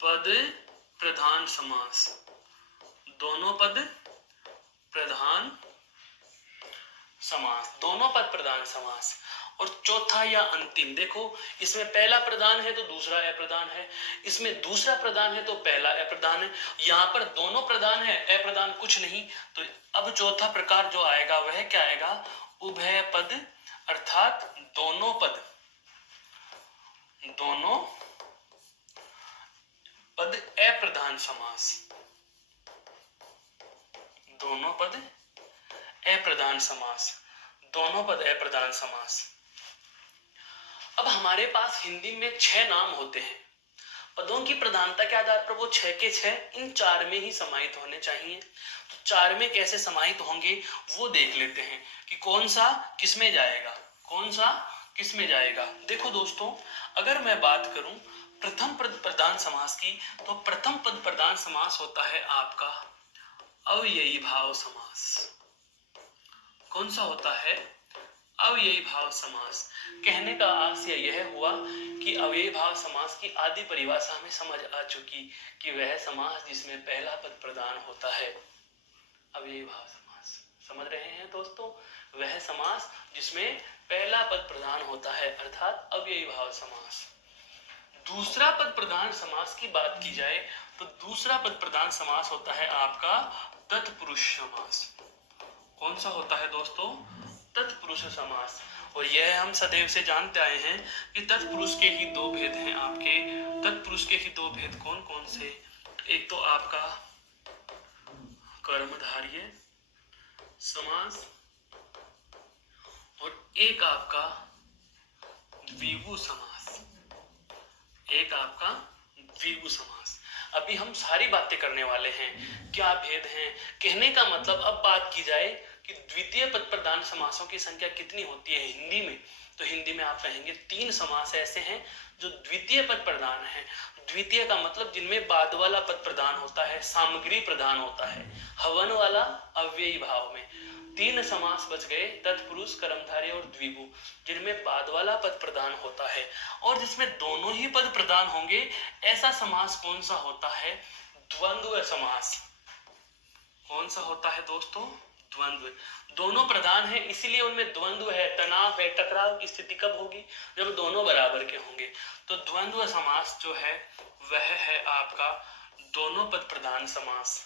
पद प्रधान समास, दोनों पद प्रधान समास, दोनों पद प्रधान समास। और चौथा या अंतिम, देखो इसमें पहला प्रधान है तो दूसरा अप्रधान है, इसमें दूसरा प्रधान है तो पहला अप्रधान है, यहाँ पर दोनों प्रधान है अप्रधान कुछ नहीं। तो अब चौथा प्रकार जो आएगा वह क्या आएगा, उभय पद अर्थात दोनों पद, दोनों पद अप्रधान समास, दोनों पद अप्रधान समास, दोनों पद अप्रधान समास। अब हमारे पास हिंदी में 6 नाम होते हैं, पदों की प्रधानता के आधार पर वो 6 के 6 इन 4 में ही समाहित होने चाहिए। तो 4 में कैसे समाहित होंगे वो देख लेते हैं कि कौन सा किस में जाएगा, कौन सा किस में जाएगा। देखो दोस्तों, अगर मैं बात करूं प्रथम पद प्रधान समास की, तो प्रथम पद प्रधान समास होता है आपका अव्ययी भाव समास। कौन सा होता है, अव्ययी भाव समास। कहने का आशय यह हुआ कि अव्ययी भाव समास की आदि परिभाषा में समझ आ चुकी कि वह समास जिसमें पहला पद प्रधान होता है, अव्ययी भाव समास। समझ रहे हैं दोस्तों, वह समास जिसमें पहला पद प्रधान होता है अर्थात अव्ययी भाव समास। दूसरा पद प्रधान समास की बात की जाए तो दूसरा पद प्रधान समास होता है आपका तत्पुरुष समास। कौन सा होता है दोस्तों, तत्पुरुष समास। और यह हम सदैव से जानते आए हैं कि तत्पुरुष के ही 2 भेद हैं आपके, तत्पुरुष के ही 2 भेद कौन कौन से, एक तो आपका कर्मधारय समास और एक आपका द्विगु समास, एक आपका द्विगु समास। अभी हम सारी बातें करने वाले हैं, क्या भेद हैं, कहने का मतलब अब बात की जाए कि द्वितीय पद प्रधान समासों की संख्या कितनी होती है हिंदी में, तो हिंदी में आप कहेंगे 3 समास ऐसे हैं जो द्वितीय पद प्रधान है। द्वितीय का मतलब जिनमें बाद वाला पद प्रधान होता है, सामग्री प्रधान होता है, हवन वाला अव्ययी भाव में। 3 समास बच गए, तत्पुरुष, कर्मधारय और द्विगु, जिनमें बाद वाला पद प्रधान होता है और जिसमें दोनों ही पद प्रधान होंगे। ऐसा समास कौन सा होता है, द्वंद्व समास। कौन सा होता है दोस्तों, द्वंद्व। दोनों प्रधान है इसीलिए उनमें द्वंद्व है, तनाव है, टकराव की स्थिति कब होगी, जब दोनों बराबर के होंगे। तो द्वंद्व समास जो है वह है आपका दोनों पद प्रधान समास,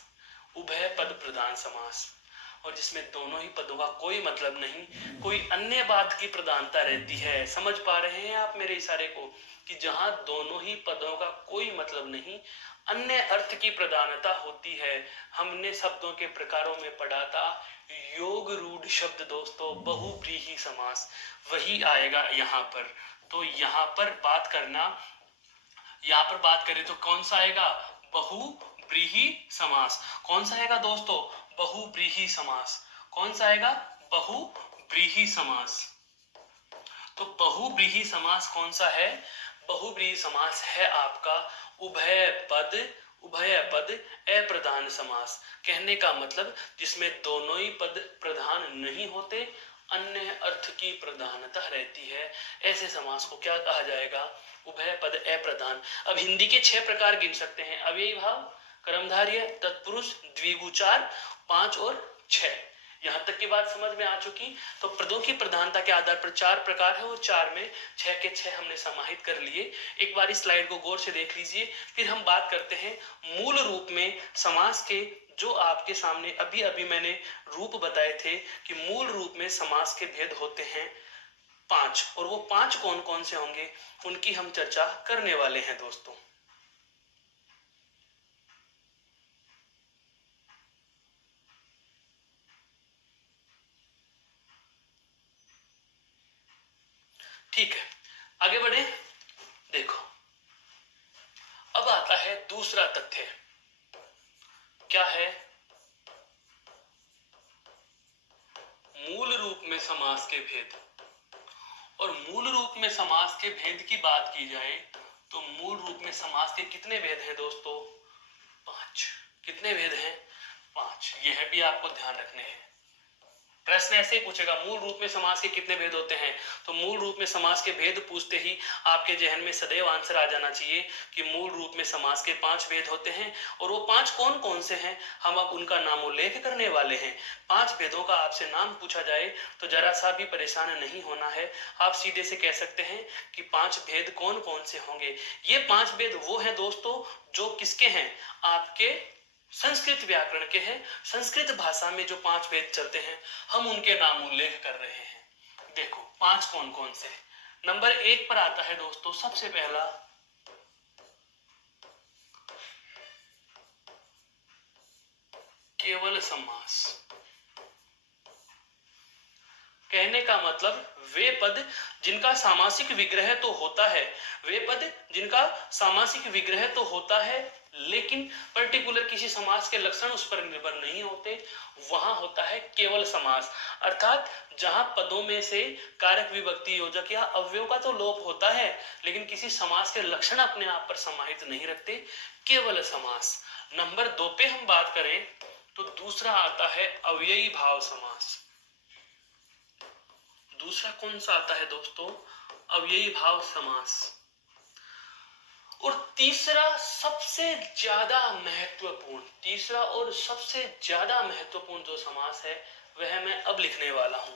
उभय पद प्रधान समास, और जिसमें दोनों ही पदों का कोई मतलब नहीं, कोई अन्य बात की प्रधानता रहती है। समझ पा रहे हैं आप मेरे इशारे को, कि जहां दोनों ही पदों का कोई मतलब नहीं, अन्य अर्थ की प्रधानता होती है। हमने शब्दों के प्रकारों में पढ़ा था योग रूढ़ शब्द दोस्तों, बहुव्रीहि समास, वही आएगा यहाँ पर। तो यहाँ पर बात करना, यहाँ पर बात करें तो कौन सा आएगा, बहुव्रीहि समास। कौन सा आएगा दोस्तों, बहुव्रीहि समास। कौन सा आएगा, बहुव्रीहि समास। तो बहुव्रीहि समास कौन सा है, बहुव्रीहि समास है आपका उभय पद, उभय पद अप्रधान समास। कहने का मतलब जिसमें दोनों ही पद प्रधान नहीं होते, अन्य अर्थ की प्रधानता रहती है, ऐसे समास को क्या कहा जाएगा, उभय पद अप्रधान। अब हिंदी के 6 प्रकार गिन सकते हैं, अव्ययी भाव, कर्मधारय, तत्पुरुष, द्विगु 4, 5 और 6। यहाँ तक की बात समझ में आ चुकी। तो पदों की प्रधानता के आधार पर 4 प्रकार है और 4 में 6 के 6 हमने समाहित कर लिए। एक बार इस स्लाइड को गौर से देख लीजिए, फिर हम बात करते हैं मूल रूप में समास के। जो आपके सामने अभी अभी मैंने रूप बताए थे कि मूल रूप में समास के भेद होते हैं 5, और वो 5 कौन कौन से होंगे उनकी हम चर्चा करने वाले हैं दोस्तों। ठीक है, आगे बढ़े। देखो अब आता है दूसरा तथ्य, क्या है, मूल रूप में समास के भेद। और मूल रूप में समास के भेद की बात की जाए तो मूल रूप में समास के कितने भेद हैं दोस्तों, 5। कितने भेद हैं, 5। यह भी आपको ध्यान रखने हैं। प्रश्न ऐसे ही पूछेगा, मूल रूप में समास के कितने भेद होते हैं? तो मूल रूप में समास के भेद पूछते ही आपके जहन में सदैव आंसर आ जाना चाहिए कि मूल रूप में समास के 5 भेद होते हैं। और वो 5 कौन कौन से हैं, हम अब उनका नामोल्लेख करने वाले हैं। 5 भेदों का आपसे नाम पूछा जाए तो जरा सा भी परेशान नहीं होना है, आप सीधे से कह सकते हैं कि 5 भेद कौन कौन से होंगे। ये 5 भेद वो हैं दोस्तों जो किसके हैं, आपके संस्कृत व्याकरण के हैं। संस्कृत भाषा में जो 5 भेद चलते हैं हम उनके नाम उल्लेख कर रहे हैं। देखो 5 कौन कौन से। नंबर 1 पर आता है दोस्तों सबसे पहला केवल समास। कहने का मतलब वे पद जिनका सामासिक विग्रह तो होता है, वे पद जिनका सामासिक विग्रह तो होता है लेकिन पर्टिकुलर किसी समास के लक्षण उस पर निर्भर नहीं होते, वहां होता है केवल समास। अर्थात जहां पदों में से कारक विभक्ति योजक या अवयव का तो लोप होता है लेकिन किसी समास के लक्षण अपने आप पर समाहित नहीं रखते, केवल समास। नंबर 2 पे हम बात करें तो दूसरा आता है अव्ययी भाव समास। दूसरा कौन सा आता है दोस्तों, अव्ययी भाव समास। और तीसरा सबसे ज्यादा महत्वपूर्ण, तीसरा और सबसे ज्यादा महत्वपूर्ण जो समास है वह मैं अब लिखने वाला हूं,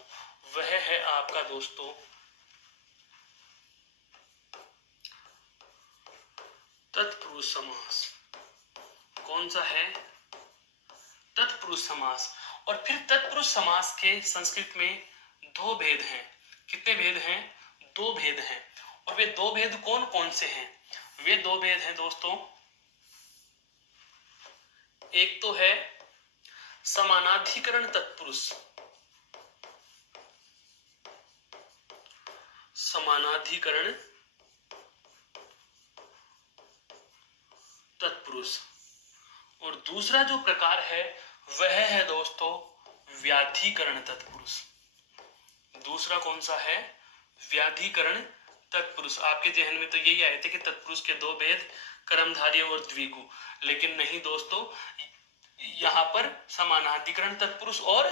वह है आपका दोस्तों तत्पुरुष समास। कौन सा है, तत्पुरुष समास। और फिर तत्पुरुष समास के संस्कृत में 2 भेद हैं। कितने भेद हैं, 2 भेद हैं। और वे 2 भेद कौन कौन से हैं, वे 2 भेद हैं दोस्तों, एक तो है समानाधिकरण तत्पुरुष, समानाधिकरण तत्पुरुष। और दूसरा जो प्रकार है वह है दोस्तों व्याधिकरण तत्पुरुष। दूसरा कौन सा है, व्याधिकरण तत्पुरुष। आपके जहन में तो यही आए थे कि तत्पुरुष के 2 भेद कर्मधारय और द्विगु, लेकिन नहीं दोस्तों, यहां पर समानाधिकरण तत्पुरुष और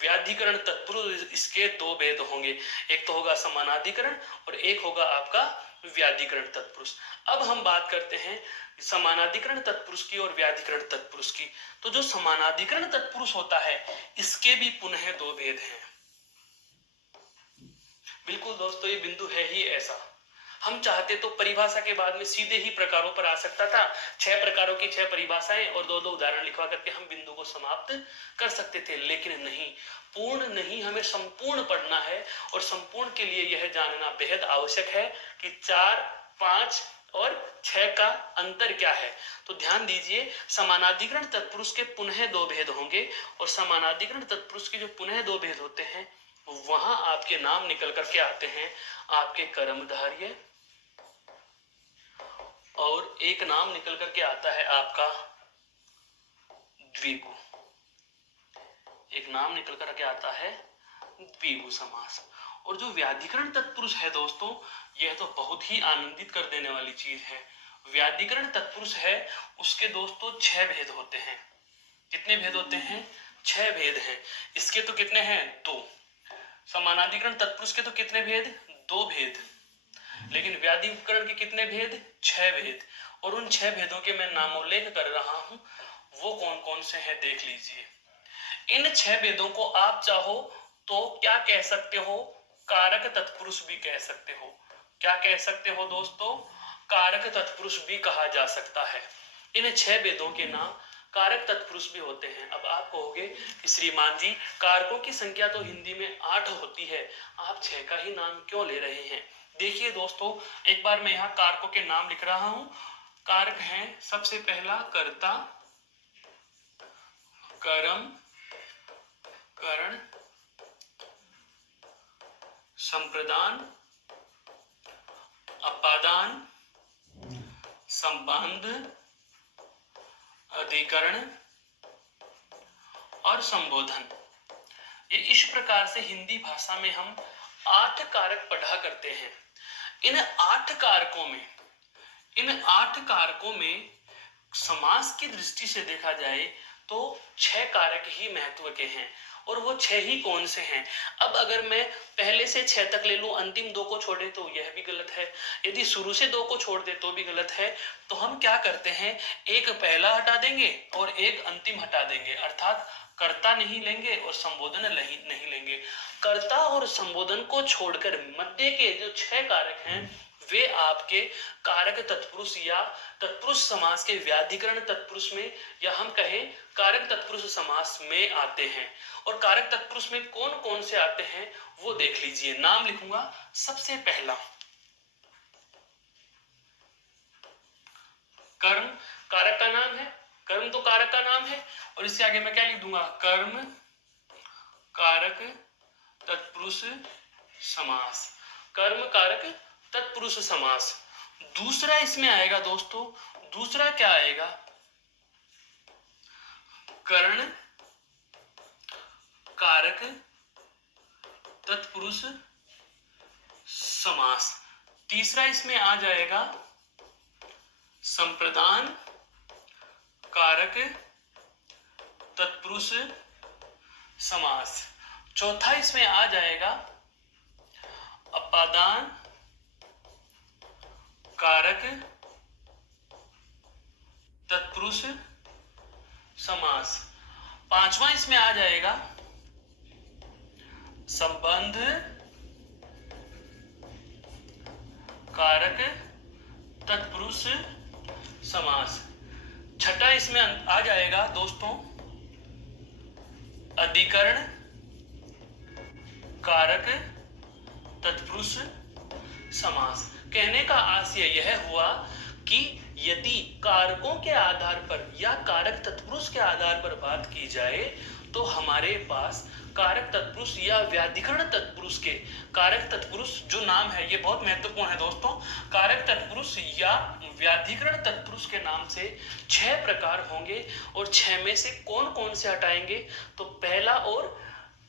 व्याधिकरण तत्पुरुष, इसके 2 भेद होंगे। एक तो होगा समानाधिकरण और एक होगा आपका व्याधिकरण तत्पुरुष। अब हम बात करते हैं समानाधिकरण तत्पुरुष की और व्याधिकरण तत्पुरुष की। तो जो समानाधिकरण तत्पुरुष होता है इसके भी पुनः 2 भेद हैं। बिल्कुल दोस्तों, ये बिंदु है ही ऐसा। हम चाहते तो परिभाषा के बाद में सीधे ही प्रकारों पर आ सकता था, 6 प्रकारों की 6 परिभाषाएं और 2-2 उदाहरण लिखवा करके हम बिंदु को समाप्त कर सकते थे, लेकिन नहीं, पूर्ण नहीं, हमें संपूर्ण पढ़ना है। और संपूर्ण के लिए यह जानना बेहद आवश्यक है कि 4, 5 और 6 का अंतर क्या है। तो ध्यान दीजिए, समानाधिकरण तत्पुरुष के पुनः 2 भेद होंगे और समानाधिकरण तत्पुरुष के जो पुनः 2 भेद होते हैं वहां आपके नाम निकल करके आते हैं, आपके कर्मधारय, और एक नाम निकल करके आता है आपका द्विगु। एक नाम निकल करके आता है द्विगु समास। और जो व्याधिकरण तत्पुरुष है दोस्तों, यह तो बहुत ही आनंदित कर देने वाली चीज है। व्याधिकरण तत्पुरुष है उसके दोस्तों 6 भेद होते हैं। कितने भेद होते हैं, 6 भेद हैं। इसके तो कितने हैं, 2। समानाधिकरण तत्पुरुष के तो कितने भेद, 2 भेद। लेकिन व्याधिकरण के कितने भेद, 6 भेद। और उन 6 भेदों के मैं नामोल्लेख कर रहा हूं, वो कौन कौन से हैं देख लीजिए। इन 6 भेदों को आप चाहो तो क्या कह सकते हो, कारक तत्पुरुष भी कह सकते हो। क्या कह सकते हो दोस्तों, कारक तत्पुरुष भी कहा जा सकता है। इन 6 भेदों के नाम कारक तत्पुरुष भी होते हैं। अब आप कहोगे कि श्रीमान जी, कारकों की संख्या तो हिंदी में 8 होती है, आप 6 का ही नाम क्यों ले रहे हैं। देखिए दोस्तों, एक बार मैं यहाँ कारकों के नाम लिख रहा हूं। कारक हैं सबसे पहला कर्ता, कर्म, करण, संप्रदान, अपादान, संबंध, अधिकरण और संबोधन। ये इस प्रकार से हिंदी भाषा में हम 8 कारक पढ़ा करते हैं। इन 8 कारकों में समास की दृष्टि से देखा जाए तो 6 कारक ही महत्व के हैं और वो 6 ही कौन से हैं। अब अगर मैं पहले से 6 तक ले लूं, अंतिम 2 को छोड़े तो यह भी गलत है, यदि शुरू से 2 को छोड़ दे तो भी गलत है। तो हम क्या करते हैं, एक पहला हटा देंगे और एक अंतिम हटा देंगे, अर्थात कर्ता नहीं लेंगे और संबोधन नहीं लेंगे। कर्ता और संबोधन को छोड़कर मध्य के जो 6 कारक हैं वे आपके कारक तत्पुरुष या तत्पुरुष समास के व्याधिकरण तत्पुरुष में, या हम कहें कारक तत्पुरुष समास में आते हैं। और कारक तत्पुरुष में कौन कौन से आते हैं वो देख लीजिए। नाम लिखूंगा। सबसे पहला कर्म, कारक का नाम है, कर्म तो कारक का नाम है, और इससे आगे मैं क्या लिख दूंगा, कर्म कारक तत्पुरुष समास, कर्म कारक तत्पुरुष समास। दूसरा इसमें आएगा दोस्तों, दूसरा क्या आएगा, कर्ण कारक तत्पुरुष समास। तीसरा इसमें आ जाएगा संप्रदान कारक तत्पुरुष समास। चौथा इसमें आ जाएगा अपादान कारक तत्पुरुष समास। पांचवा इसमें आ जाएगा संबंध कारक तत्पुरुष समास। छठा इसमें आ जाएगा दोस्तों अधिकरण कारक तत्पुरुष समास। कहने का आशय यह हुआ कि यदि कारकों के आधार पर या कारक तत्पुरुष के आधार पर बात की जाए तो हमारे पास कारक तत्पुरुष या व्याधिकरण तत्पुरुष के, कारक तत्पुरुष जो नाम है ये बहुत महत्वपूर्ण है दोस्तों, कारक तत्पुरुष या व्याधिकरण तत्पुरुष के नाम से 6 प्रकार होंगे। और 6 में से कौन कौन से हटाएंगे, तो पहला और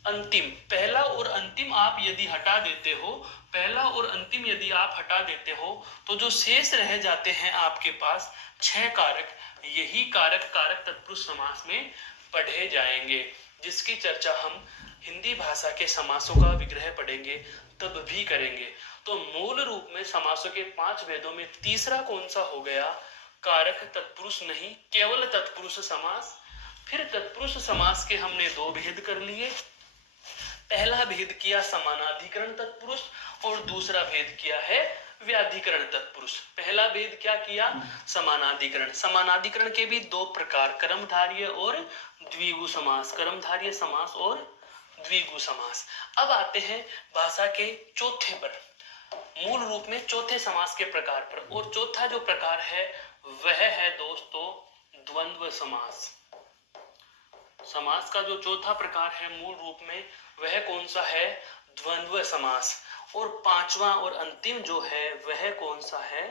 अंतिम, पहला और अंतिम आप यदि हटा देते हो, पहला और अंतिम यदि आप हटा देते हो तो जो शेष रह जाते हैं आपके पास 6 कारक, यही कारक कारक तत्पुरुष समास में पढ़े जाएंगे, जिसकी चर्चा हम हिंदी भाषा के समासों का विग्रह पढ़ेंगे तब भी करेंगे। तो मूल रूप में समासों के 5 भेदों में तीसरा कौन सा हो गया, कारक तत्पुरुष नहीं, केवल तत्पुरुष समास। फिर तत्पुरुष समास के हमने 2 भेद कर लिए। पहला भेद किया समानाधिकरण तत्पुरुष और दूसरा भेद किया है व्याधिकरण तत्पुरुष। पहला भेद क्या किया, समानाधिकरण। समानाधिकरण के भी 2 प्रकार, कर्मधारय और द्विगु समास, कर्मधारय समास और द्विगु समास। अब आते हैं भाषा के चौथे पर, मूल रूप में चौथे समास के प्रकार पर। और चौथा जो प्रकार है वह है दोस्तों द्वंद्व समास। समास का जो चौथा प्रकार है मूल रूप में वह कौन सा है, द्वंद्व समास। और पांचवा और अंतिम जो है वह कौन सा है,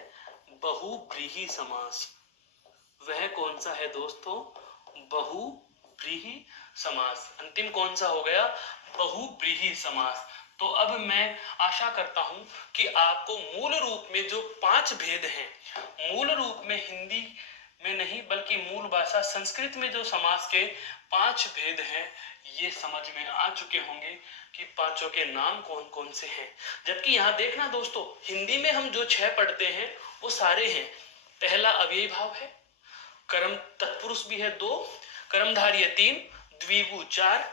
बहुव्रीहि समास। वह कौन सा है दोस्तों, बहुव्रीहि समास। अंतिम कौन सा हो गया, बहुव्रीहि समास। तो अब मैं आशा करता हूं कि आपको मूल रूप में जो 5 भेद हैं, मूल रूप में हिंदी में नहीं बल्कि मूल भाषा संस्कृत में जो समास के 5 भेद हैं ये समझ में आ चुके होंगे कि पांचों के नाम कौन कौन से हैं। जबकि यहाँ देखना दोस्तों, हिंदी में हम जो 6 पढ़ते हैं वो सारे हैं। पहला अव्ययी भाव है, कर्म तत्पुरुष भी है 2, कर्मधारय 3, द्विगु 4,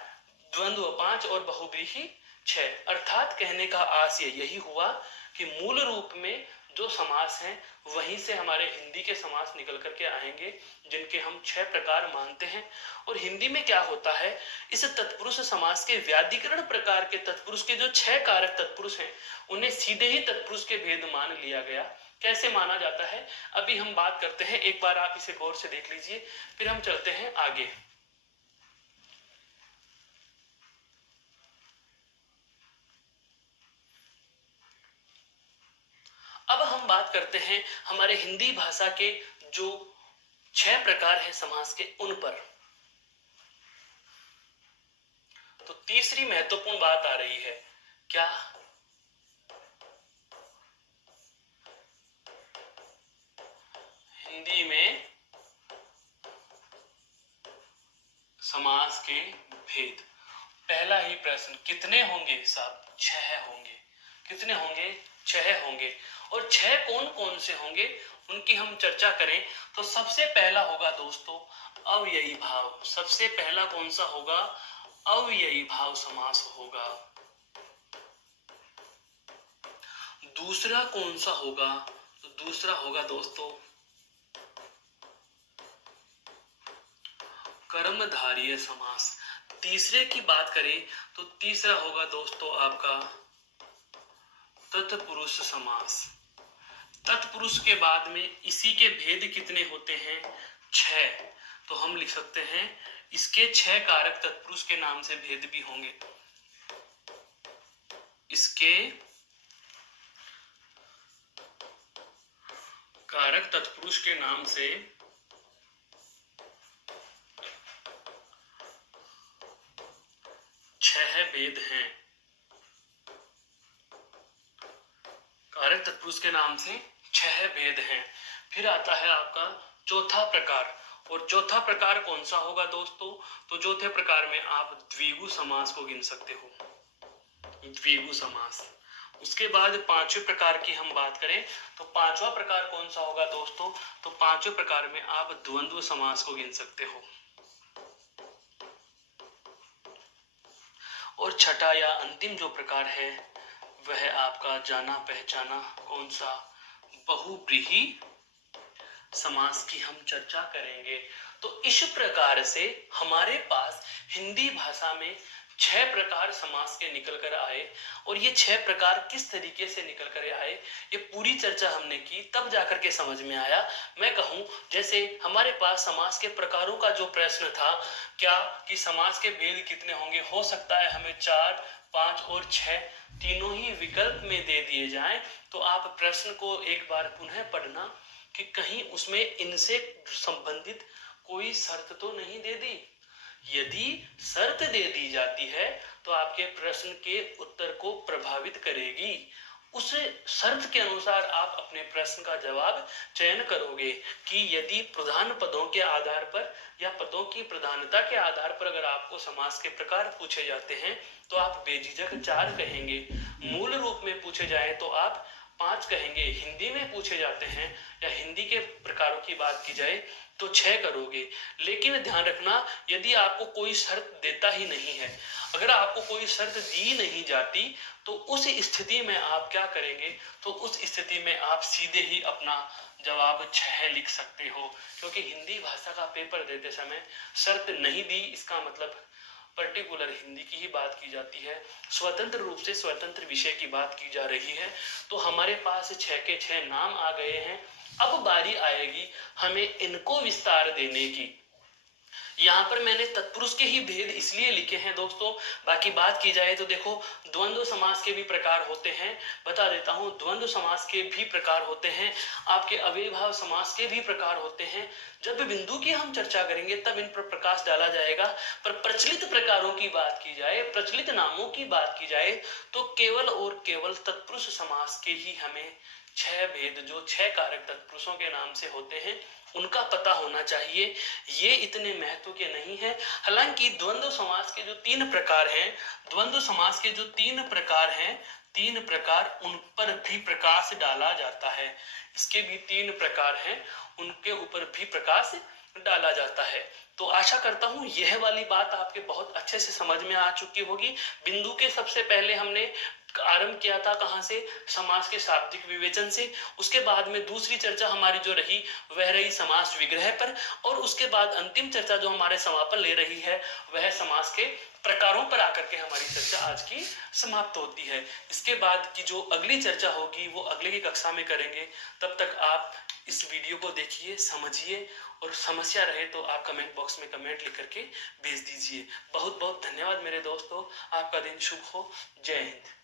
द्वंद्व 5 और बहुव्रीहि 6। अर्थात कहने का आशय यही हुआ कि मूल रूप में जो समास हैं वहीं से हमारे हिंदी के समास निकल करके आएंगे, जिनके हम 6 प्रकार मानते हैं। और हिंदी में क्या होता है, इस तत्पुरुष समास के व्याधिकरण प्रकार के तत्पुरुष के जो 6 कारक तत्पुरुष हैं उन्हें सीधे ही तत्पुरुष के भेद मान लिया गया। कैसे माना जाता है अभी हम बात करते हैं, एक बार आप इसे गौर से देख लीजिए, फिर हम चलते हैं आगे। अब हम बात करते हैं हमारे हिंदी भाषा के जो 6 प्रकार हैं समास के उन पर। तो तीसरी महत्वपूर्ण बात आ रही है, क्या, हिंदी में समास के भेद। पहला ही प्रश्न, कितने होंगे साहब? 6 होंगे। कितने होंगे? 6 होंगे। और 6 कौन कौन से होंगे उनकी हम चर्चा करें तो सबसे पहला होगा दोस्तों अव्ययी भाव। सबसे पहला कौन सा होगा? अव्ययी भाव समास होगा। दूसरा कौन सा होगा? तो दूसरा होगा दोस्तों कर्मधारय समास। तीसरे की बात करें तो तीसरा होगा दोस्तों आपका तत्पुरुष समास। तत्पुरुष के बाद में इसी के भेद कितने होते हैं? 6। तो हम लिख सकते हैं इसके 6 कारक तत्पुरुष के नाम से भेद भी होंगे। इसके कारक तत्पुरुष के नाम से 6 भेद हैं। कारक तत्पुरुष के नाम से 6 भेद हैं। फिर आता है आपका चौथा प्रकार। और चौथा प्रकार कौन सा होगा दोस्तों? तो चौथे प्रकार में आप द्विगु समास को गिन सकते हो, द्विगु समास। उसके बाद पांचवें प्रकार की हम बात करें तो पांचवा प्रकार कौन सा होगा दोस्तों? तो पांचवें प्रकार में आप द्वंद्व समास को गिन सकते हो। और छठा या अंतिम जो प्रकार है वह आपका जाना पहचाना कौन सा? बहुव्रीहि समास की हम चर्चा करेंगे। तो इस प्रकार से हमारे पास हिंदी भाषा में 6 प्रकार समास के निकल कर आए। और ये 6 प्रकार किस तरीके से निकल कर आए ये पूरी चर्चा हमने की, तब जाकर के समझ में आया। मैं कहूं जैसे हमारे पास समास के प्रकारों का जो प्रश्न था क्या कि समास के भेद कितने होंगे, हो सकता है हमें 4, 5 और 6 तीनों ही विकल्प में दे दिए जाएं। तो आप प्रश्न को एक बार पुनः पढ़ना कि कहीं उसमें इनसे संबंधित कोई शर्त तो नहीं दे दी। यदि शर्त दे दी जाती है तो आपके प्रश्न के उत्तर को प्रभावित करेगी। उस शर्त के अनुसार आप अपने प्रश्न का जवाब चयन करोगे कि यदि प्रधान पदों के आधार पर या पदों की प्रधानता के आधार पर अगर आपको समास के प्रकार पूछे जाते हैं तो आप बेझिझक 4 कहेंगे। मूल रूप में पूछे जाए तो आप 5 कहेंगे। हिंदी में पूछे जाते हैं या हिंदी के प्रकारों की बात की जाए तो 6 करोगे। लेकिन ध्यान रखना यदि आपको कोई शर्त देता ही नहीं है, अगर आपको कोई शर्त दी नहीं जाती तो उस स्थिति में आप क्या करेंगे? तो उस स्थिति में आप सीधे ही अपना जवाब 6 लिख सकते हो। क्योंकि हिंदी भाषा का पेपर देते समय शर्त नहीं दी इसका मतलब पर्टिकुलर हिंदी की ही बात की जाती है, स्वतंत्र रूप से स्वतंत्र विषय की बात की जा रही है। तो हमारे पास 6 के 6 नाम आ गए हैं। अब बारी आएगी हमें इनको विस्तार देने की। यहाँ पर मैंने तत्पुरुष के ही भेद इसलिए लिखे हैं दोस्तों। बाकी बात की जाए तो देखो द्वंद्व समास के भी प्रकार होते हैं, बता देता हूँ। द्वंद्व समास के भी प्रकार होते हैं, आपके अव्ययीभाव समास के भी प्रकार होते हैं। जब बिंदु की हम चर्चा करेंगे तब इन पर प्रकाश डाला जाएगा। पर प्रचलित प्रकारों की बात की जाए, प्रचलित नामों की बात की जाए तो केवल और केवल तत्पुरुष समास के ही हमें 6 भेद जो 6 कारक तत्पुरुषों के नाम से होते हैं उनका पता होना चाहिए। ये इतने महत्व के नहीं है। हालांकि द्वंद्व समास के जो 3 प्रकार हैं, द्वंद्व समास के जो 3 प्रकार हैं, 3 प्रकार उन पर भी प्रकाश डाला जाता है। इसके भी 3 प्रकार हैं, उनके ऊपर भी प्रकाश डाला जाता है। तो आशा करता हूं यह वाली बात आपके बहुत अच्छे से समझ में आ चुकी होगी। बिंदु के सबसे पहले हमने आरंभ किया था कहां से? समास के शाब्दिक विवेचन से। उसके बाद में दूसरी चर्चा हमारी जो रही वह रही समास विग्रह पर। और उसके बाद अंतिम चर्चा जो हमारे समापन ले रही है वह समास के प्रकारों पर आकर के हमारी चर्चा आज की समाप्त होती है। इसके बाद की जो अगली चर्चा होगी वो अगले की कक्षा में करेंगे। तब तक आप इस वीडियो को देखिए, समझिए और समस्या रहे तो आप कमेंट बॉक्स में कमेंट लिख करके भेज दीजिए। बहुत बहुत धन्यवाद मेरे दोस्तों, आपका दिन शुभ हो। जय हिंद।